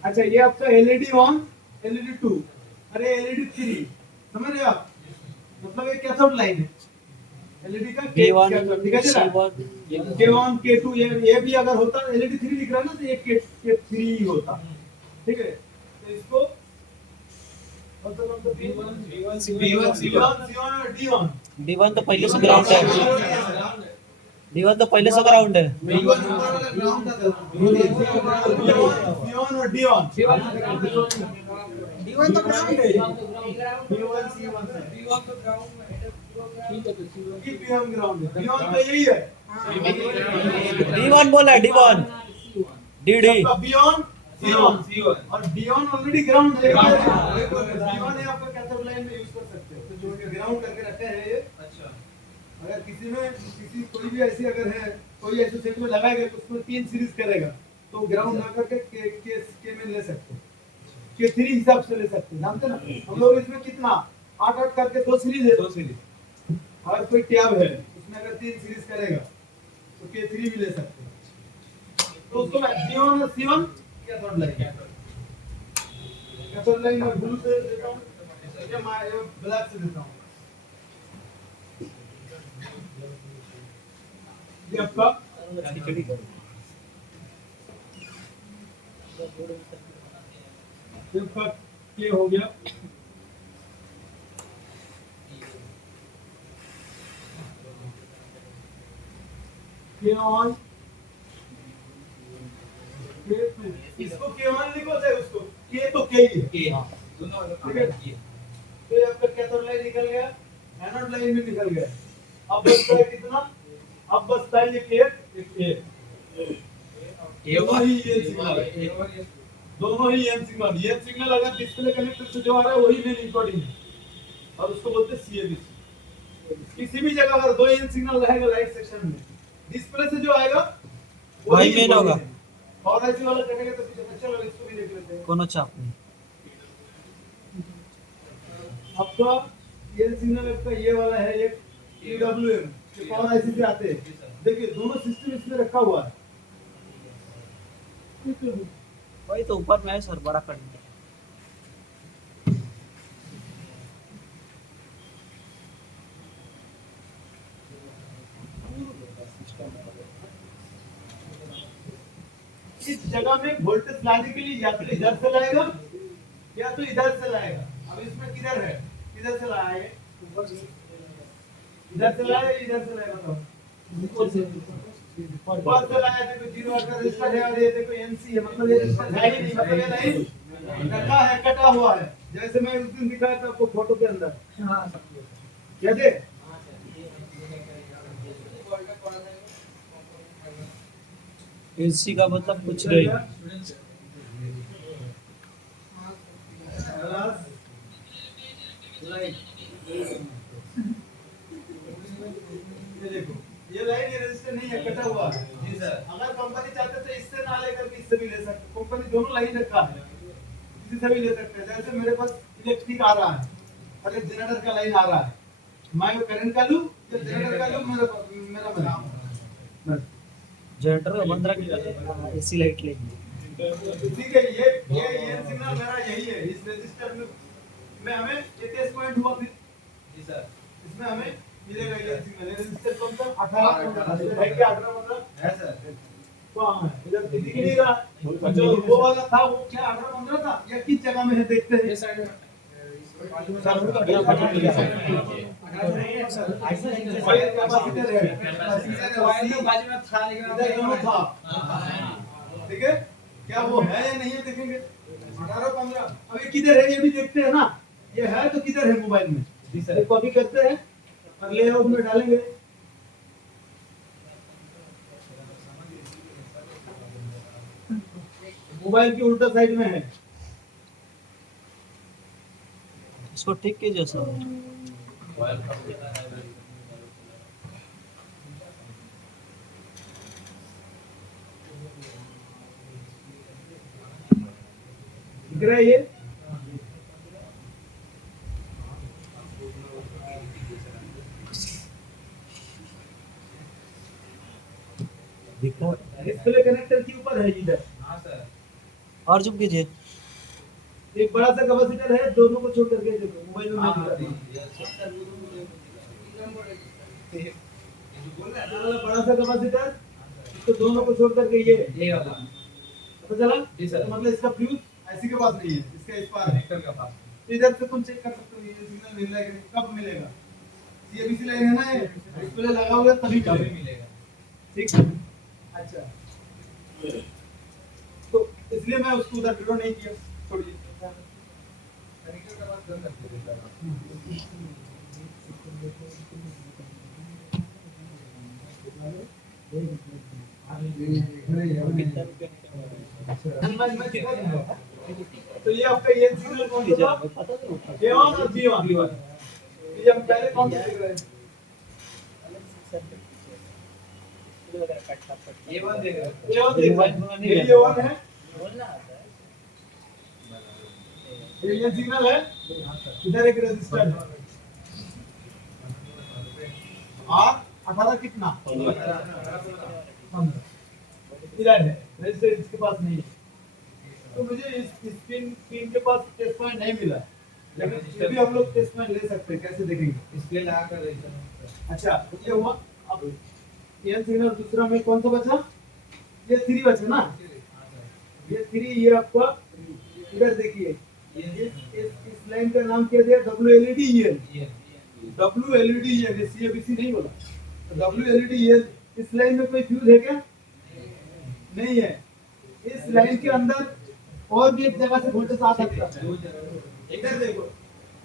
अच्छा ये आपका LED 1 LED 2 अरे LED 3 समझ रहे हो आप, मतलब ये कैथोड लाइन है LED का B1 दिखाई दे रहा है? K1 K2 ये भी अगर होता LED 3 लिख रहा है ना तो ये K3 ही होता, ठीक है। तो इसको मतलब B1 C1 और D1 D1 तो पहले से ग्राउंड है D1 तो पहले से ग्राउंड है C1 और D1 D1 तो ग्राउंड है B1 C1 से B1 तो ग्राउंड में की B1 ग्राउंड है, B1 तो यही है D1 बोला D1 DD आपका B1 C1 और D1 ऑलरेडी ग्राउंड है, B1 है आपका कैथोड लाइन में यूज कर सकते हो, तो जो ग्राउंड करके रखे हैं ये। अच्छा अगर किसी कोई भी ऐसी अगर है कोई ऐसे सेट में लगाएगा तो उसमें 3 सीरीज करेगा तो ग्राउंड ना करके के में ले सकते हैं, K3 हिसाब से ले सकते हैं, जानते ना हम लोग इसमें कितना 8 करके 2 सीरीज है, 2 सीरीज और कोई टैब है उसमें अगर 3 सीरीज करेगा तो K3 भी ले सकते हैं, तो उसको मैं C1 और C1 कैथोड लाइन में ब्लू से देता हूं या मैं ब्लैक से देता हूं। ये आपका ये हो गया, K1 K2 इसको K1 लिखो चाहे उसको K तो K ही है, दोनों ठीक है। तो ये आपका कैथोड लाइन निकल गया, एनोड लाइन भी निकल गया। अब बचता है कितना, अब बचता है ये एक दोनों ही ये सिग्नल, दोनों ही एन सिग्नल, ये सिग्नल अगर डिस्प्ले कनेक्टर से जो आ रहा है वही मेन इनकोडिंग है और उसको बोलते हैं CABC। किसी भी जगह अगर 2 एन सिग्नल रहेगा लाइट सेक्शन में, डिस्प्ले से जो आएगा वही मेन होगा। और ऐसे वाला करेंगे तो पीछे चलो इसको भी देख लेते हैं। कोनो चाप नहीं आपका ये सिग्नल आपका ये वाला है एक EWM के पावर IC से आते हैं, देखिए दोनों सिस्टम इसमें रखा हुआ है, वही तो ऊपर में है सर बड़ा कर इस जगह में वोल्टेज लाने के लिए या तो इधर से लाएगा या तो इधर से लाएगा। अब इसमें किधर है, किधर से लाया है, इधर से लाया इधर से लाया, बताओ ऊपर से लाया। देखो 0 का रजिस्टर है और ये देखो NC है, मतलब ये रजिस्टर है ही नहीं, मतलब ये नहीं रखा है, कटा हुआ है, जैसे मैं उस दिन दिखाया था आपको फोटो के अंदर। हाँ क्या दे एसी का मतलब कुछ नहीं ये देखो ये लाइन ये रजिस्टर नहीं है, कटा हुआ है। जी सर अगर कंपनी चाहते तो इससे ना लेकर के इससे भी ले सकते, कंपनी दोनों लाइन रखा है, किसी से भी ले सकते हैं। जैसे मेरे पास इलेक्ट्रिक आ रहा है और एक जनरेटर का लाइन आ रहा है, मैं वो करंट का लूं या जनरेटर का लूं, मेरा बस जनरेटर बंद रख एसी लाइट लेंगे। ठीक है। ये सिग्नल मेरा यही है इस रजिस्टर में हमें ये टेस्ट पॉइंट हुआ फिर जी सर। इसमें हमें मिलेगा ये सिग्नल। ये रजिस्टर कौन सा 18 है क्या? 18 मतलब है सर। कहाँ है? इधर दिख ही नहीं रहा। जो वो वाला था वो क्या 18-15 था या किस जगह में है देखते हैं। ये साइड में वायर कैपेसिटर है, बाजू में था लेकिन इधर दोनों था। ठीक है, क्या वो है या नहीं है देखेंगे। 18-15 अब ये किधर है ये भी देखते हैं ना। ये है तो किधर है मोबाइल में। जी सर। ये कॉपी करते हैं और लेआउट में डालेंगे। मोबाइल की उल्टा साइड में है। इसको ठीक कीजिए सर। दिख रहा है ये। डिस्प्ले कनेक्टर के ऊपर है इधर। हाँ सर। और जूम कीजिए। एक बड़ा सा कैपेसिटर है, दोनों को छोड़ करके देखो मोबाइल में नहीं दिखा। बड़ा सा कैपेसिटर, इसको दोनों को छोड़ करके ये वाला पता चला। जी सर। तो मतलब इसका फ्यूज ऐसी के पास नहीं है, इसका इस पार है। कनेक्टर का पास। तो इधर से तुम चेक कर सकते हो ये सिग्नल मिल रहा है कि नहीं, कब मिलेगा। सीएबीसी लाइन है ना, ये डिस्प्ले लगा हुआ है तभी कभी मिलेगा। ठीक है। अच्छा, तो इसलिए मैं उसको उधर ड्रॉ नहीं किया। छोड़िए। कनेक्टर का पास बंद कर दीजिए सर। तो ये आपका ये सिग्नल कौन सा था? A1 और B1। ये हम पहले कौन सा देख रहे हैं? ये बंद देगा। A1 देख रहे हैं। ये A1 है, ये सिग्नल है। इधर एक रजिस्टर है और 18 कितना? 15 इधर है रजिस्टर, इसके पास नहीं है। तो मुझे इस पिन के पास टेस्ट पॉइंट नहीं मिला, लेकिन ये भी हम लोग टेस्ट पॉइंट ले सकते हैं। कैसे देखेंगे? डिस्प्ले लगा कर रजिस्टर। अच्छा, तो ये हुआ। अब ये सिग्नल दूसरा में कौन सा बचा? ये 3 बचा ना। ये 3 ये आपका इधर देखिए, इस लाइन का नाम क्या दिया? WLED। WLED ये CABC नहीं बोला। तो WLED ये इस लाइन में कोई फ्यूज है क्या? नहीं है। इस लाइन के अंदर और भी एक जगह से वोल्टेज आ सकता है। इधर देखो,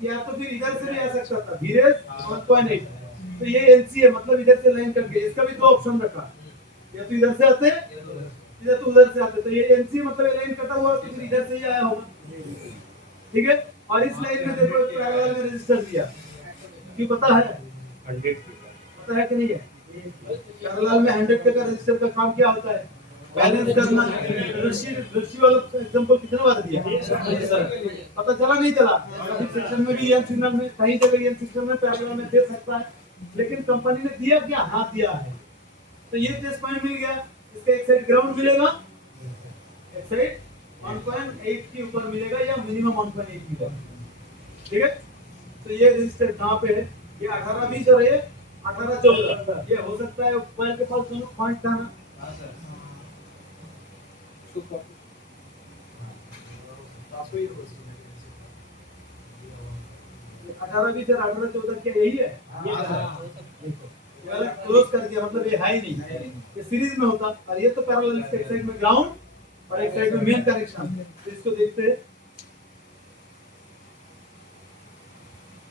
या तो फिर इधर से भी आ सकता था, धीरेज 1.8। तो ये एलसी है, मतलब इधर से लाइन कट गई। इसका भी 2 ऑप्शन रखा, या तो इधर से आते इधर तो उधर से आते। तो ये एलसी मतलब ये लाइन कटा हुआ तो फिर इधर से ही आया होगा। ठीक है। और इस लाइन में देखो पैरेलल में रेजिस्टर दिया, क्यों पता है? 100 पता है कि नहीं है? पैरेलल में 100 के का रेजिस्टर का काम क्या होता है? बैलेंस करना। रस्सी वाला एग्जांपल कितने बार दिया? पता चला नहीं चला? अभी सेक्शन में भी ये सिग्नल में कहीं जगह ये सिस्टम में पैरेलल में दे सकता है, लेकिन कंपनी ने दिया क्या? हाँ दिया है। तो ये टेस्ट पॉइंट मिल गया। इसका एक साइड ग्राउंड मिलेगा, एक साइड 1.8 के ऊपर मिलेगा या मिनिमम 1.8 मिलेगा। ठीक है। तो ये रजिस्टर कहाँ पे है? ये 18-20 और ये 18-14। ये हो सकता है मोबाइल के पास दोनों पॉइंट था ना। हाँ सर। 18-20 और 18-14 क्या यही है? ये वाला क्लोज कर दिया, मतलब ये है ही नहीं। ये सीरीज में होता, और ये तो पैरेलल। इसके एक साइड में ग्राउंड और एक साइड में मेन कनेक्शन। तो इसको देखते हैं।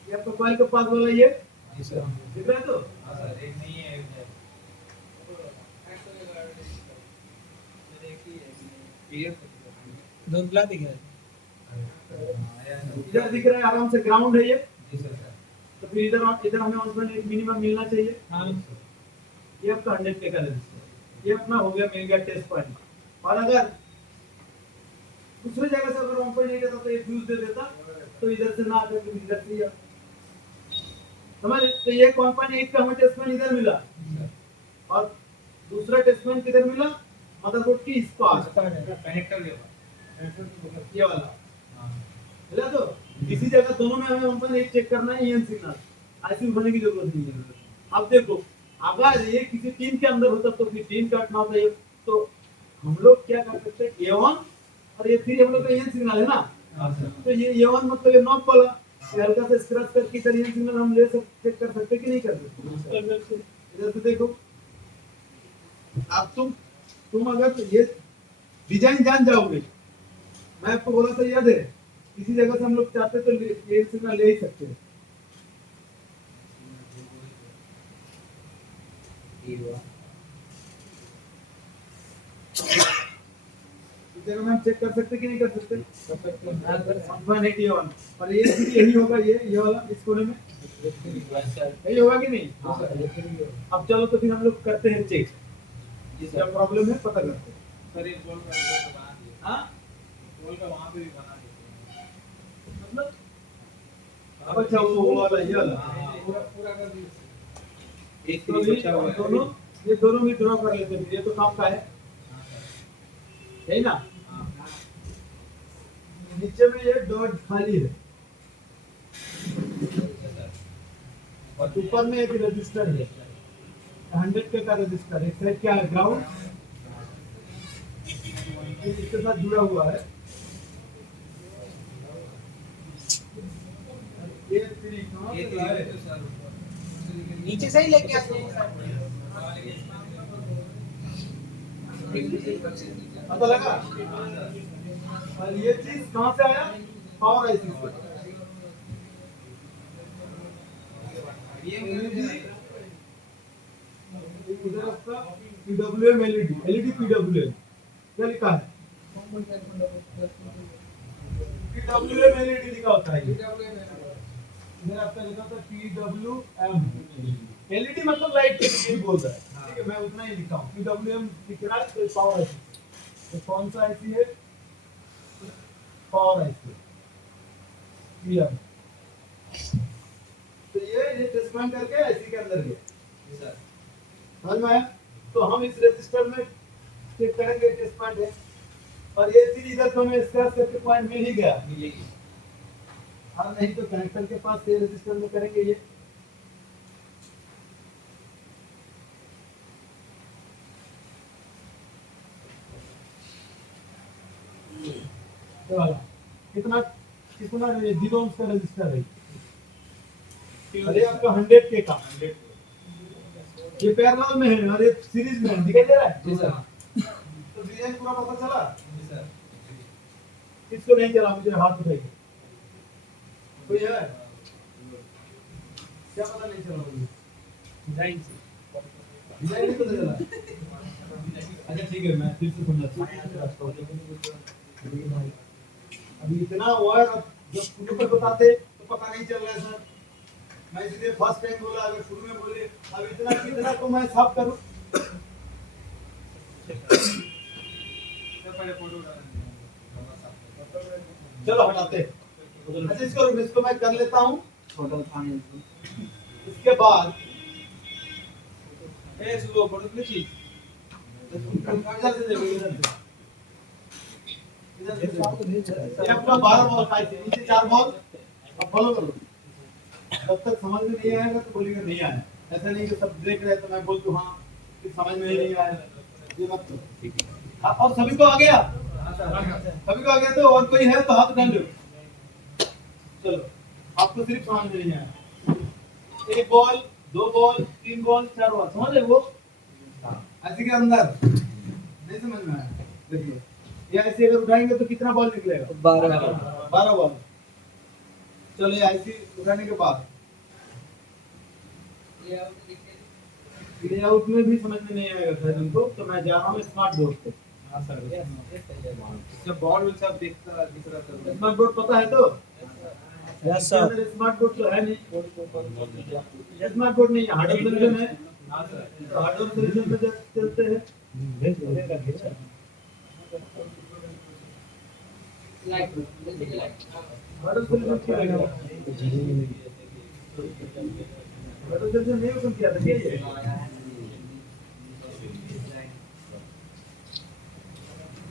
ये आपका कॉइल का पास वाला ये दिख रहा है। तो हाँ सर, एक नहीं है, एक है। धुंधला दिख रहा है। इधर दिख रहा है आराम से, ग्राउंड है ये। जी सर। तो फिर इधर हमें 1.8 मिनिमम मिलना चाहिए। हाँ ये आपका 100 के का रजिस्टर, ये अपना हो गया, मिल गया टेस्ट पॉइंट। और अगर दूसरे जगह से अगर 1.8 आता तो ये फ्यूज दे देता तो इधर से ना आकर के इधर से समझ। तो ये कंपोनेंट का हमें टेस्ट इधर मिला और दूसरा टेस्ट किधर मिला, मदरबोर्ड की इस पास कनेक्टर ये वाला मिला। तो इसी जगह दोनों में हमें कंपोनेंट एक चेक करना है, EN सिग्नल ऐसी उठाने की जरूरत नहीं है। अब देखो अगर ये किसी टीम के अंदर होता तो फिर टीम काटना होता है, तो हम लोग क्या कर सकते हैं, A1 और A3 हम लोग का EN सिग्नल है ना, तो ये A1 मतलब ये नॉब वाला, ये हल्का सा स्क्रैच करके इधर EN सिग्नल हम ले सकते, चेक कर सकते कि नहीं कर सकते। इधर से देखो अब तुम अगर ये डिजाइन जान जाओगे, मैं आपको बोला था याद है, किसी जगह से हम लोग चाहते तो ये सिग्नल ले ही सकते हैं। इस जगह में हम चेक कर सकते कि नहीं कर सकते, और ये यही होगा, ये वाला इस कोने में यही होगा कि नहीं। अब चलो तो फिर हम लोग करते हैं चेक, क्या प्रॉब्लम है पता करते हैं। सर एक बॉल का बना दिया, हाँ बॉल का वहां पे भी बना दिया, मतलब अब अच्छा वो वाला ये वाला पूरा पूरा कर दिया। एक तो सीरीज बचा हुआ है। दोनों ये दोनों भी ड्रॉ कर लेते हैं, ये तो काम का है यही ना। नीचे में ये डॉट खाली है और ऊपर में एक रजिस्टर है 100 के का रजिस्टर है, साइड क्या है ग्राउंड, इसके साथ जुड़ा हुआ है। ये फिर कहां ये से लाए? तो सर नीचे से ही लेके आते हैं पता लगा। और ये चीज कहां से आया, पावर आईसी से। ये इधर आपका PWM LED PWM क्या लिखा है, PWM LED लिखा होता है। इधर आपका लिखा था PWM LED मतलब लाइट के लिए बोलता है, ठीक है मैं उतना ही लिखा हूँ। PWM लिख रहा है तो पावर आईसी, तो कौन सा आईसी है, पावर आईसी PM। तो ये टेस्टमेंट करके आईसी के अंदर गया सर समझ में आया। तो हम इस रजिस्टर में चेक करेंगे टेस्टमेंट है, और ये चीज इधर तो हमें स्क्रैच करके पॉइंट मिल ही गया, और नहीं तो कनेक्टर के पास ये रजिस्टर में करेंगे ये। तो वाला कितना कितना 0 ohms का रजिस्टर है, अरे आपका 100 के का, ये पैरेलल में है और ये सीरीज में है, दिखाई दे रहा है। जी सर तो डिजाइन पूरा पता चला, जी सर किसको नहीं चला मुझे हाथ दिखाइए, कोई है क्या पता नहीं चला मुझे, डिजाइन नहीं पता चला। अच्छा ठीक है मैं फिर से समझाता हूँ। अभी इतना वायर जब शुरू में बताते तो पता नहीं चल रहा है सर, मैं इसलिए फर्स्ट टाइम बोला, अगर शुरू में बोले अब इतना कितना को मैं साफ करूं। पहले फोटो चलो हटाते हैं। अच्छा इसको मैं कर लेता हूं, इसके बाद ए सुबह फोटो की चीज इधर से देखो, इधर से ये अपना 12 बॉल का है, नीचे 4 बॉल। अब फॉलो करो, जब तक समझ में नहीं आएगा तो बोलिएगा नहीं आया, ऐसा नहीं कि सब देख रहे तो मैं बोल दूं हाँ कि समझ में ही नहीं आया, ये मत करो। और सभी को आ गया, सभी को आ गया तो और कोई है तो हाथ उठा लो। चलो आपको सिर्फ समझ में नहीं आया, 1 बॉल 2 बॉल 3 बॉल 4 बॉल समझ रहे वो ऐसे के अंदर नहीं समझ में आया। देखिए ये ऐसे अगर उठाएंगे तो कितना बॉल निकलेगा, 12 बॉल। चलो ये ऐसे उठाने के बाद लेआउट में भी समझ में नहीं आएगा शायद उनको, तो मैं जा रहा हूँ स्मार्ट बोर्ड पे। हां सर इससे बॉल विल सब दिख रहा था। स्मार्ट बोर्ड पता है तो यस सर। स्मार्ट बोर्ड तो है नहीं, स्मार्ट बोर्ड नहीं, हार्डवेयर सॉल्यूशन है। हां सर तो हार्डवेयर सॉल्यूशन पे चलते हैं। लाइट जैसे कि लाइट बटन सेंसर क्या है? बटन सेंसर नहीं ओपन किया था क्या ये?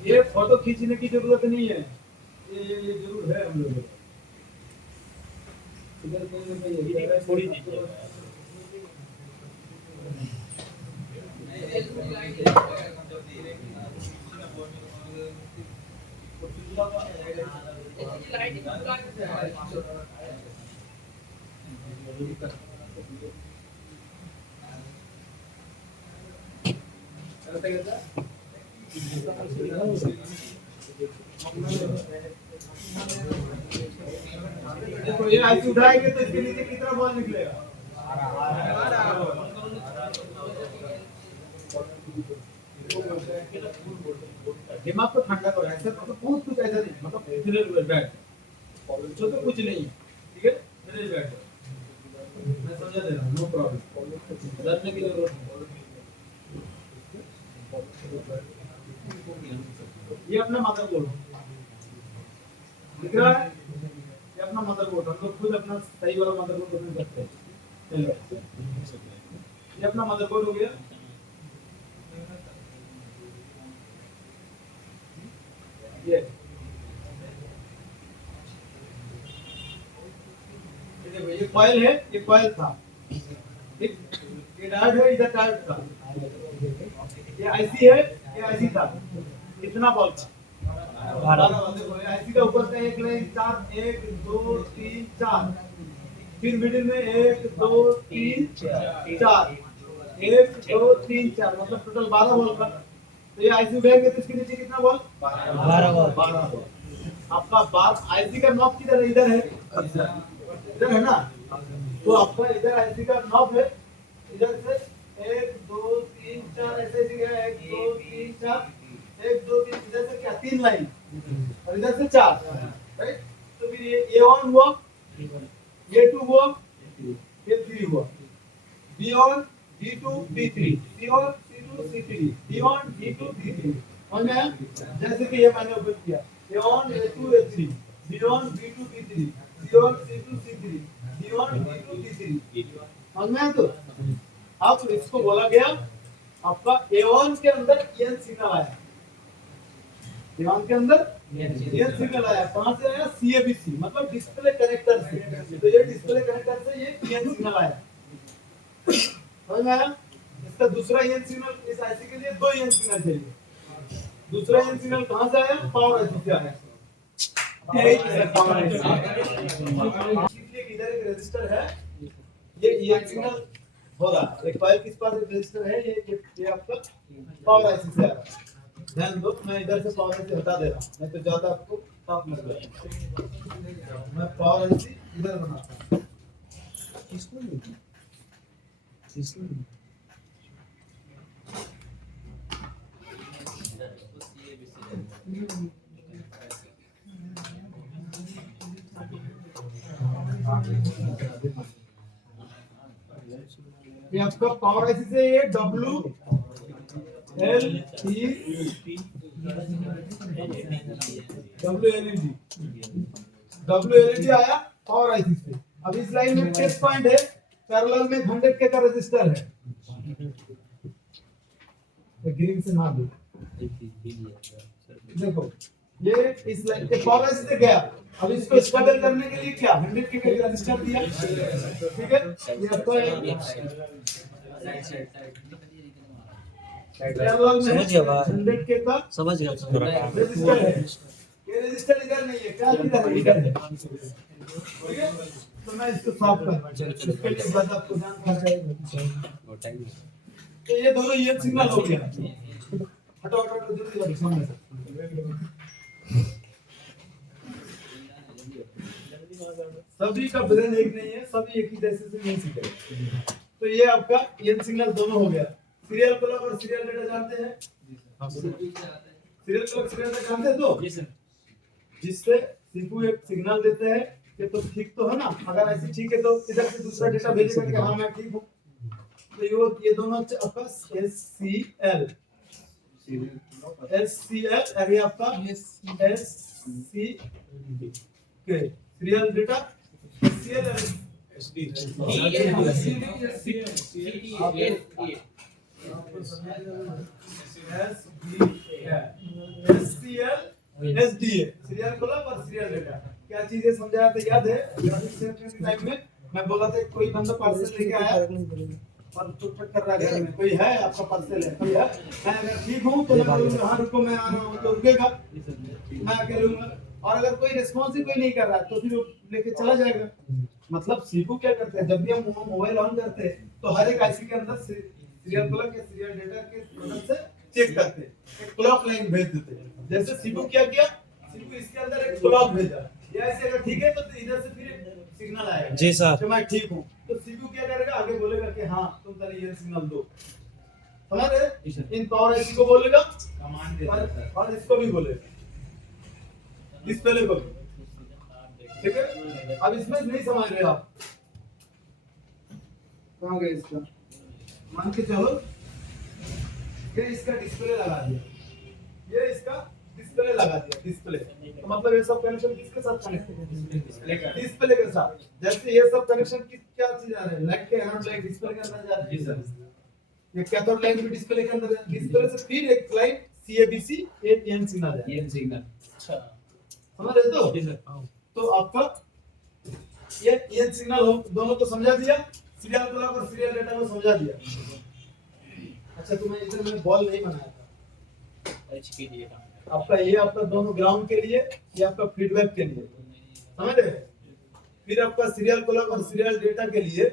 ये फोटो खींचने की जरूरत नहीं है, ये जरूर है हम लोगों को। इधर कहीं ना कहीं है, थोड़ी देखो ये ऐसे उठाएंगे तो इसके नीचे कितना बॉल निकलेगा? दिमाग को ठंडा करो, ऐसा मतलब बहुत कुछ ऐसा नहीं, मतलब फिर बैठ जो तो कुछ नहीं, ठीक है, फिर बैठ मैं समझा दे रहा हूँ, नो प्रॉब्लम, डरने की जरूरत नहीं। ये अपना मदरबोर्ड दिख रहा है, ये अपना मदरबोर्ड, हम लोग खुद अपना सही वाला मदरबोर्ड ओपन करते हैं। चलो ये अपना मदरबोर्ड हो गया। ये देखो ये कॉइल है, ये कॉइल था, ठीक, ये डायोड है, इधर डायोड था, ये आईसी है, ये आईसी था, कितना बॉल था? 12 बॉल। देखो आईसी का ऊपर से एक लाइन 4 1 2 3 4, फिर मिडिल में 1 2 3 4 1 2 3 4, मतलब टोटल 12 बॉल का। तो ये आईसी उठाएंगे तो इसके नीचे कितना बॉल? 12 बॉल। 12 बॉल। आपका बार आईसी का नॉब किधर है? इधर है, इधर है ना, तो आपका इधर आईसी का नॉब है, इधर से 1 2 3 4 ऐसे दिया, 1 2 3 4 1 2 3, इधर से क्या 3 लाइन और इधर से 4, राइट। तो फिर ये A1 हुआ, A2 हुआ, फिर 3 हुआ, B1 B2 B3, C1 C2 C3, D1 D2 D3, समझ में आया? जैसे कि ये मैंने ओपन किया, A1 A2 A3, B1 B2 B3, C1 C2 C3, D1 D2 D3, समझ में आया? तो अब इसको बोला गया आपका A1 के अंदर EN सिग्नल आया, A1 के अंदर EN सिग्नल आया, कहां से आया? CABC, मतलब डिस्प्ले कनेक्टर से। तो ये डिस्प्ले कनेक्टर से ये EN सिग्नल आया, समझ में आया? इसका दूसरा EN सिग्नल, इस आईसी के लिए 2 EN सिग्नल चाहिए। दूसरा EN सिग्नल कहां से आया? पावर आईसी से आया। पावर आईसी इधर एक रजिस्टर है, ये EN सिग्नल हो रहा है, एक कॉइल किस पास एक रजिस्टर है, ये आपका पावर आईसी से आ रहा है। ध्यान दो, मैं इधर से पावर आईसी हटा दे रहा हूं, नहीं तो ज्यादा आपको टफ लग रहा है। मैं पावर आईसी इधर बनाता हूं, ये आपका पावर आईसी से ये W L E WLED आया पावर आईसी से। अब इस लाइन में टेस्ट पॉइंट है, पैरेलल में 100K का रजिस्टर है, ग्रीन से ना दो, देखो ये इस लाइन के पावर आईसी से गया। अब इसको स्ट्रगल करने के लिए क्या 100K का रजिस्टर दिया, ठीक है, ये आपका समझ गया बात, 100K का समझ गया। रजिस्टर है। ये रजिस्टर इधर नहीं है, क्या इधर है? इधर है, ठीक है। तो मैं इसको साफ कर, इसके लिए बस आपको ध्यान रखना चाहिए। तो ये दोनों EN सिग्नल हो गया, हटो हटो हटो, जल्दी जल्दी सामने से। सभी का ब्रेन एक नहीं है, सभी एक ही जैसे से नहीं सीखेंगे। तो ये आपका EN सिग्नल दोनों हो गया। सीरियल क्लॉक और सीरियल डेटा जानते हैं? सीरियल क्लॉक सीरियल डेटा जानते हैं? तो जिससे सीपीयू एक सिग्नल देते हैं कि तो ठीक तो है ना, अगर ऐसे ठीक है तो इधर से दूसरा डेटा भेजेगा कि हाँ मैं ठीक हूँ। तो ये दोनों आपका SCL SCL और ये आपका SC के सीरियल डेटा SCL और SCL SDA सीरियल क्लॉक और सीरियल डेटा क्या चीजें समझाया था याद है? टाइम में मैं बोला था कोई बंदा पार्सल लेके आया और चुप कर रहा है, कोई है आपका पार्सल है, कोई है, मैं अगर ठीक हूँ तो मैं बोलूँगा हाँ रुको मैं आ रहा हूँ, तो रुकेगा, मैं आके लूंगा। और अगर कोई रिस्पॉन्स ही कोई नहीं कर रहा है तो फिर वो लेके चला जाएगा। मतलब सीपू क्या करते हैं, जब भी हम मोबाइल ऑन करते हैं तो हर एक आईसी के अंदर सीरियल क्लॉक या सीरियल डेटा के मदद से चेक करते हैं, एक क्लॉक लाइन भेज देते हैं। जैसे सीपू क्या किया, सीपू इसके अंदर एक क्लॉक भेजा, ये ऐसे अगर ठीक है तो इधर से फिर सिग्नल आएगा जी सर कि मैं ठीक हूँ, तो सीपीयू क्या करेगा, आगे बोलेगा कि हाँ तुम तारी ये सिग्नल दो, समझ रहे? इन पावर आईसी को बोलेगा कमांड देता है और इसको भी बोलेगा, डिस्प्ले को भी, ठीक है? अब इसमें नहीं समझ रहे आप, कहाँ गए इसका, मान के चलो ये इसका डिस्प्ले लगा दिया, ये इसका डिस्प्ले लगा दिया, डिस्प्ले तो मतलब ये सब कनेक्शन किसके साथ कनेक्ट है, डिस्प्ले के साथ। जैसे ये सब कनेक्शन किस क्या चीज आ रहे हैं, लाइट के एनोड लाइट डिस्प्ले के अंदर जा रही है, ये कैथोड लाइन भी डिस्प्ले के अंदर जा रही है, डिस्प्ले से फिर एक लाइन CABC एक एन सिग्नल है, ये सिग्नल अच्छा समझ रहे हो? तो आपका ये एन सिग्नल दोनों को समझा दिया, सीरियल क्लॉक और सीरियल डेटा को समझा दिया। अच्छा तुम्हें इधर मैंने बॉल नहीं बनाया था, HP दिए था आपका ये आपका दोनों ग्राउंड के लिए, ये आपका फीडबैक के लिए, समझ रहे? फिर आपका सीरियल क्लॉक और सीरियल डेटा के लिए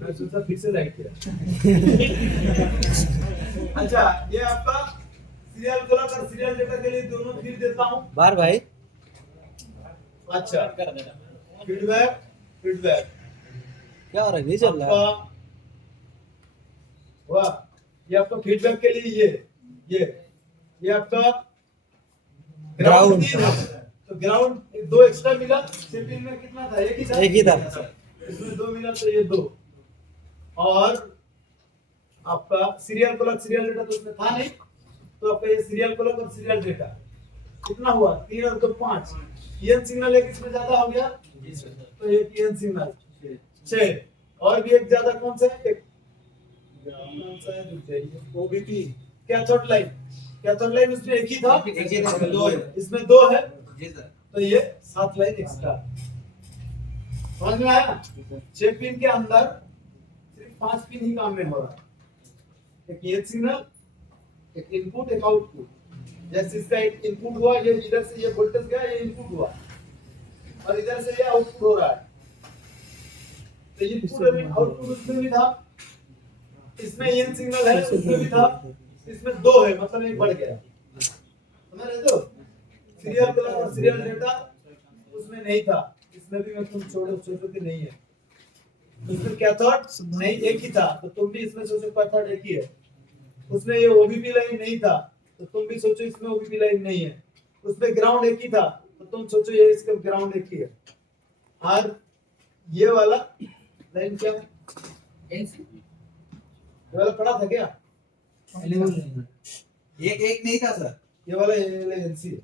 मैं सोचा फिर से लाइट किया। अच्छा ये आपका सीरियल क्लॉक और सीरियल डेटा के लिए दोनों फिर देता हूँ। बार भाई अच्छा कर देना फीडबैक फीडबैक क्या हो रहा है, नहीं चल रहा है। आपका वाह, ये आपका फीडबैक के लिए ये आपका ग्राउंड तो ग्राउंड दो एक्स्ट्रा मिला, शिपिंग में कितना था, एक ही था, इसमें दो मिला तो ये दो। और आपका सीरियल क्लॉक सीरियल डेटा तो उसमें था नहीं, तो आपका ये सीरियल क्लॉक और सीरियल डेटा कितना हुआ, 3 और 2 5, एन सिग्नल एक इसमें ज्यादा हो गया तो एक एन सिग्नल 6, और भी एक ज्यादा कौन सा है, एक कौन सा है, ओबीपी कैथोड लाइन उसमें एक ही था, इसमें 2 है, तो ये 7 लाइन एक्स्ट्रा। समझ में आया? 6 पिन के अंदर सिर्फ 5 पिन ही काम में हो रहा है, एक ये सिग्नल, एक इनपुट, एक आउटपुट। जैसे इसका एक इनपुट हुआ, ये इधर से ये वोल्टेज गया, ये इनपुट हुआ, और इधर से ये आउटपुट हो रहा है, तो इनपुट और आउटपुट उसमें भी था, इसमें एन सिग्नल है उसमें भी था, इसमें 2 है मतलब एक बढ़ गया, समझ रहे हो? सीरियल क्लॉक और सीरियल डेटा उसमें नहीं था, इसमें भी मैं तुम सोचो कि नहीं है, उसमें कैथोड नहीं एक ही था, तो तुम भी इसमें सोचो कैथोड एक ही है। उसमें ये ओबीपी लाइन नहीं था, तो तुम भी सोचो इसमें ओबीपी लाइन नहीं है। उसमें ग्राउंड एक ही था, तो तुम सोचो ये इसका ग्राउंड एक ही है। और ये वाला लाइन क्या है, ये वाला पढ़ा था क्या, एक नहीं था सर, ये वाला एनसी है,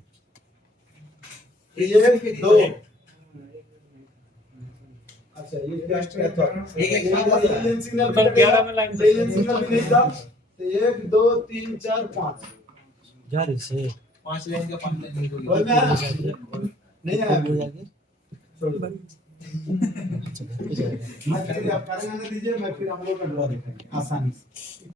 ये 2। अच्छा ये क्या कैथोड, एक एन सिग्नल पर 11 में लाइन एन सिग्नल भी नहीं था, तो 1 2 3 4 5 यार इसे 5 लाइन का 5 लाइन बोल में आया? नहीं आया, छोड़ दो। मैं फिर आप करेंगे दीजिए, मैं फिर हम लोग का ड्रॉ दिखाएंगे आसानी से।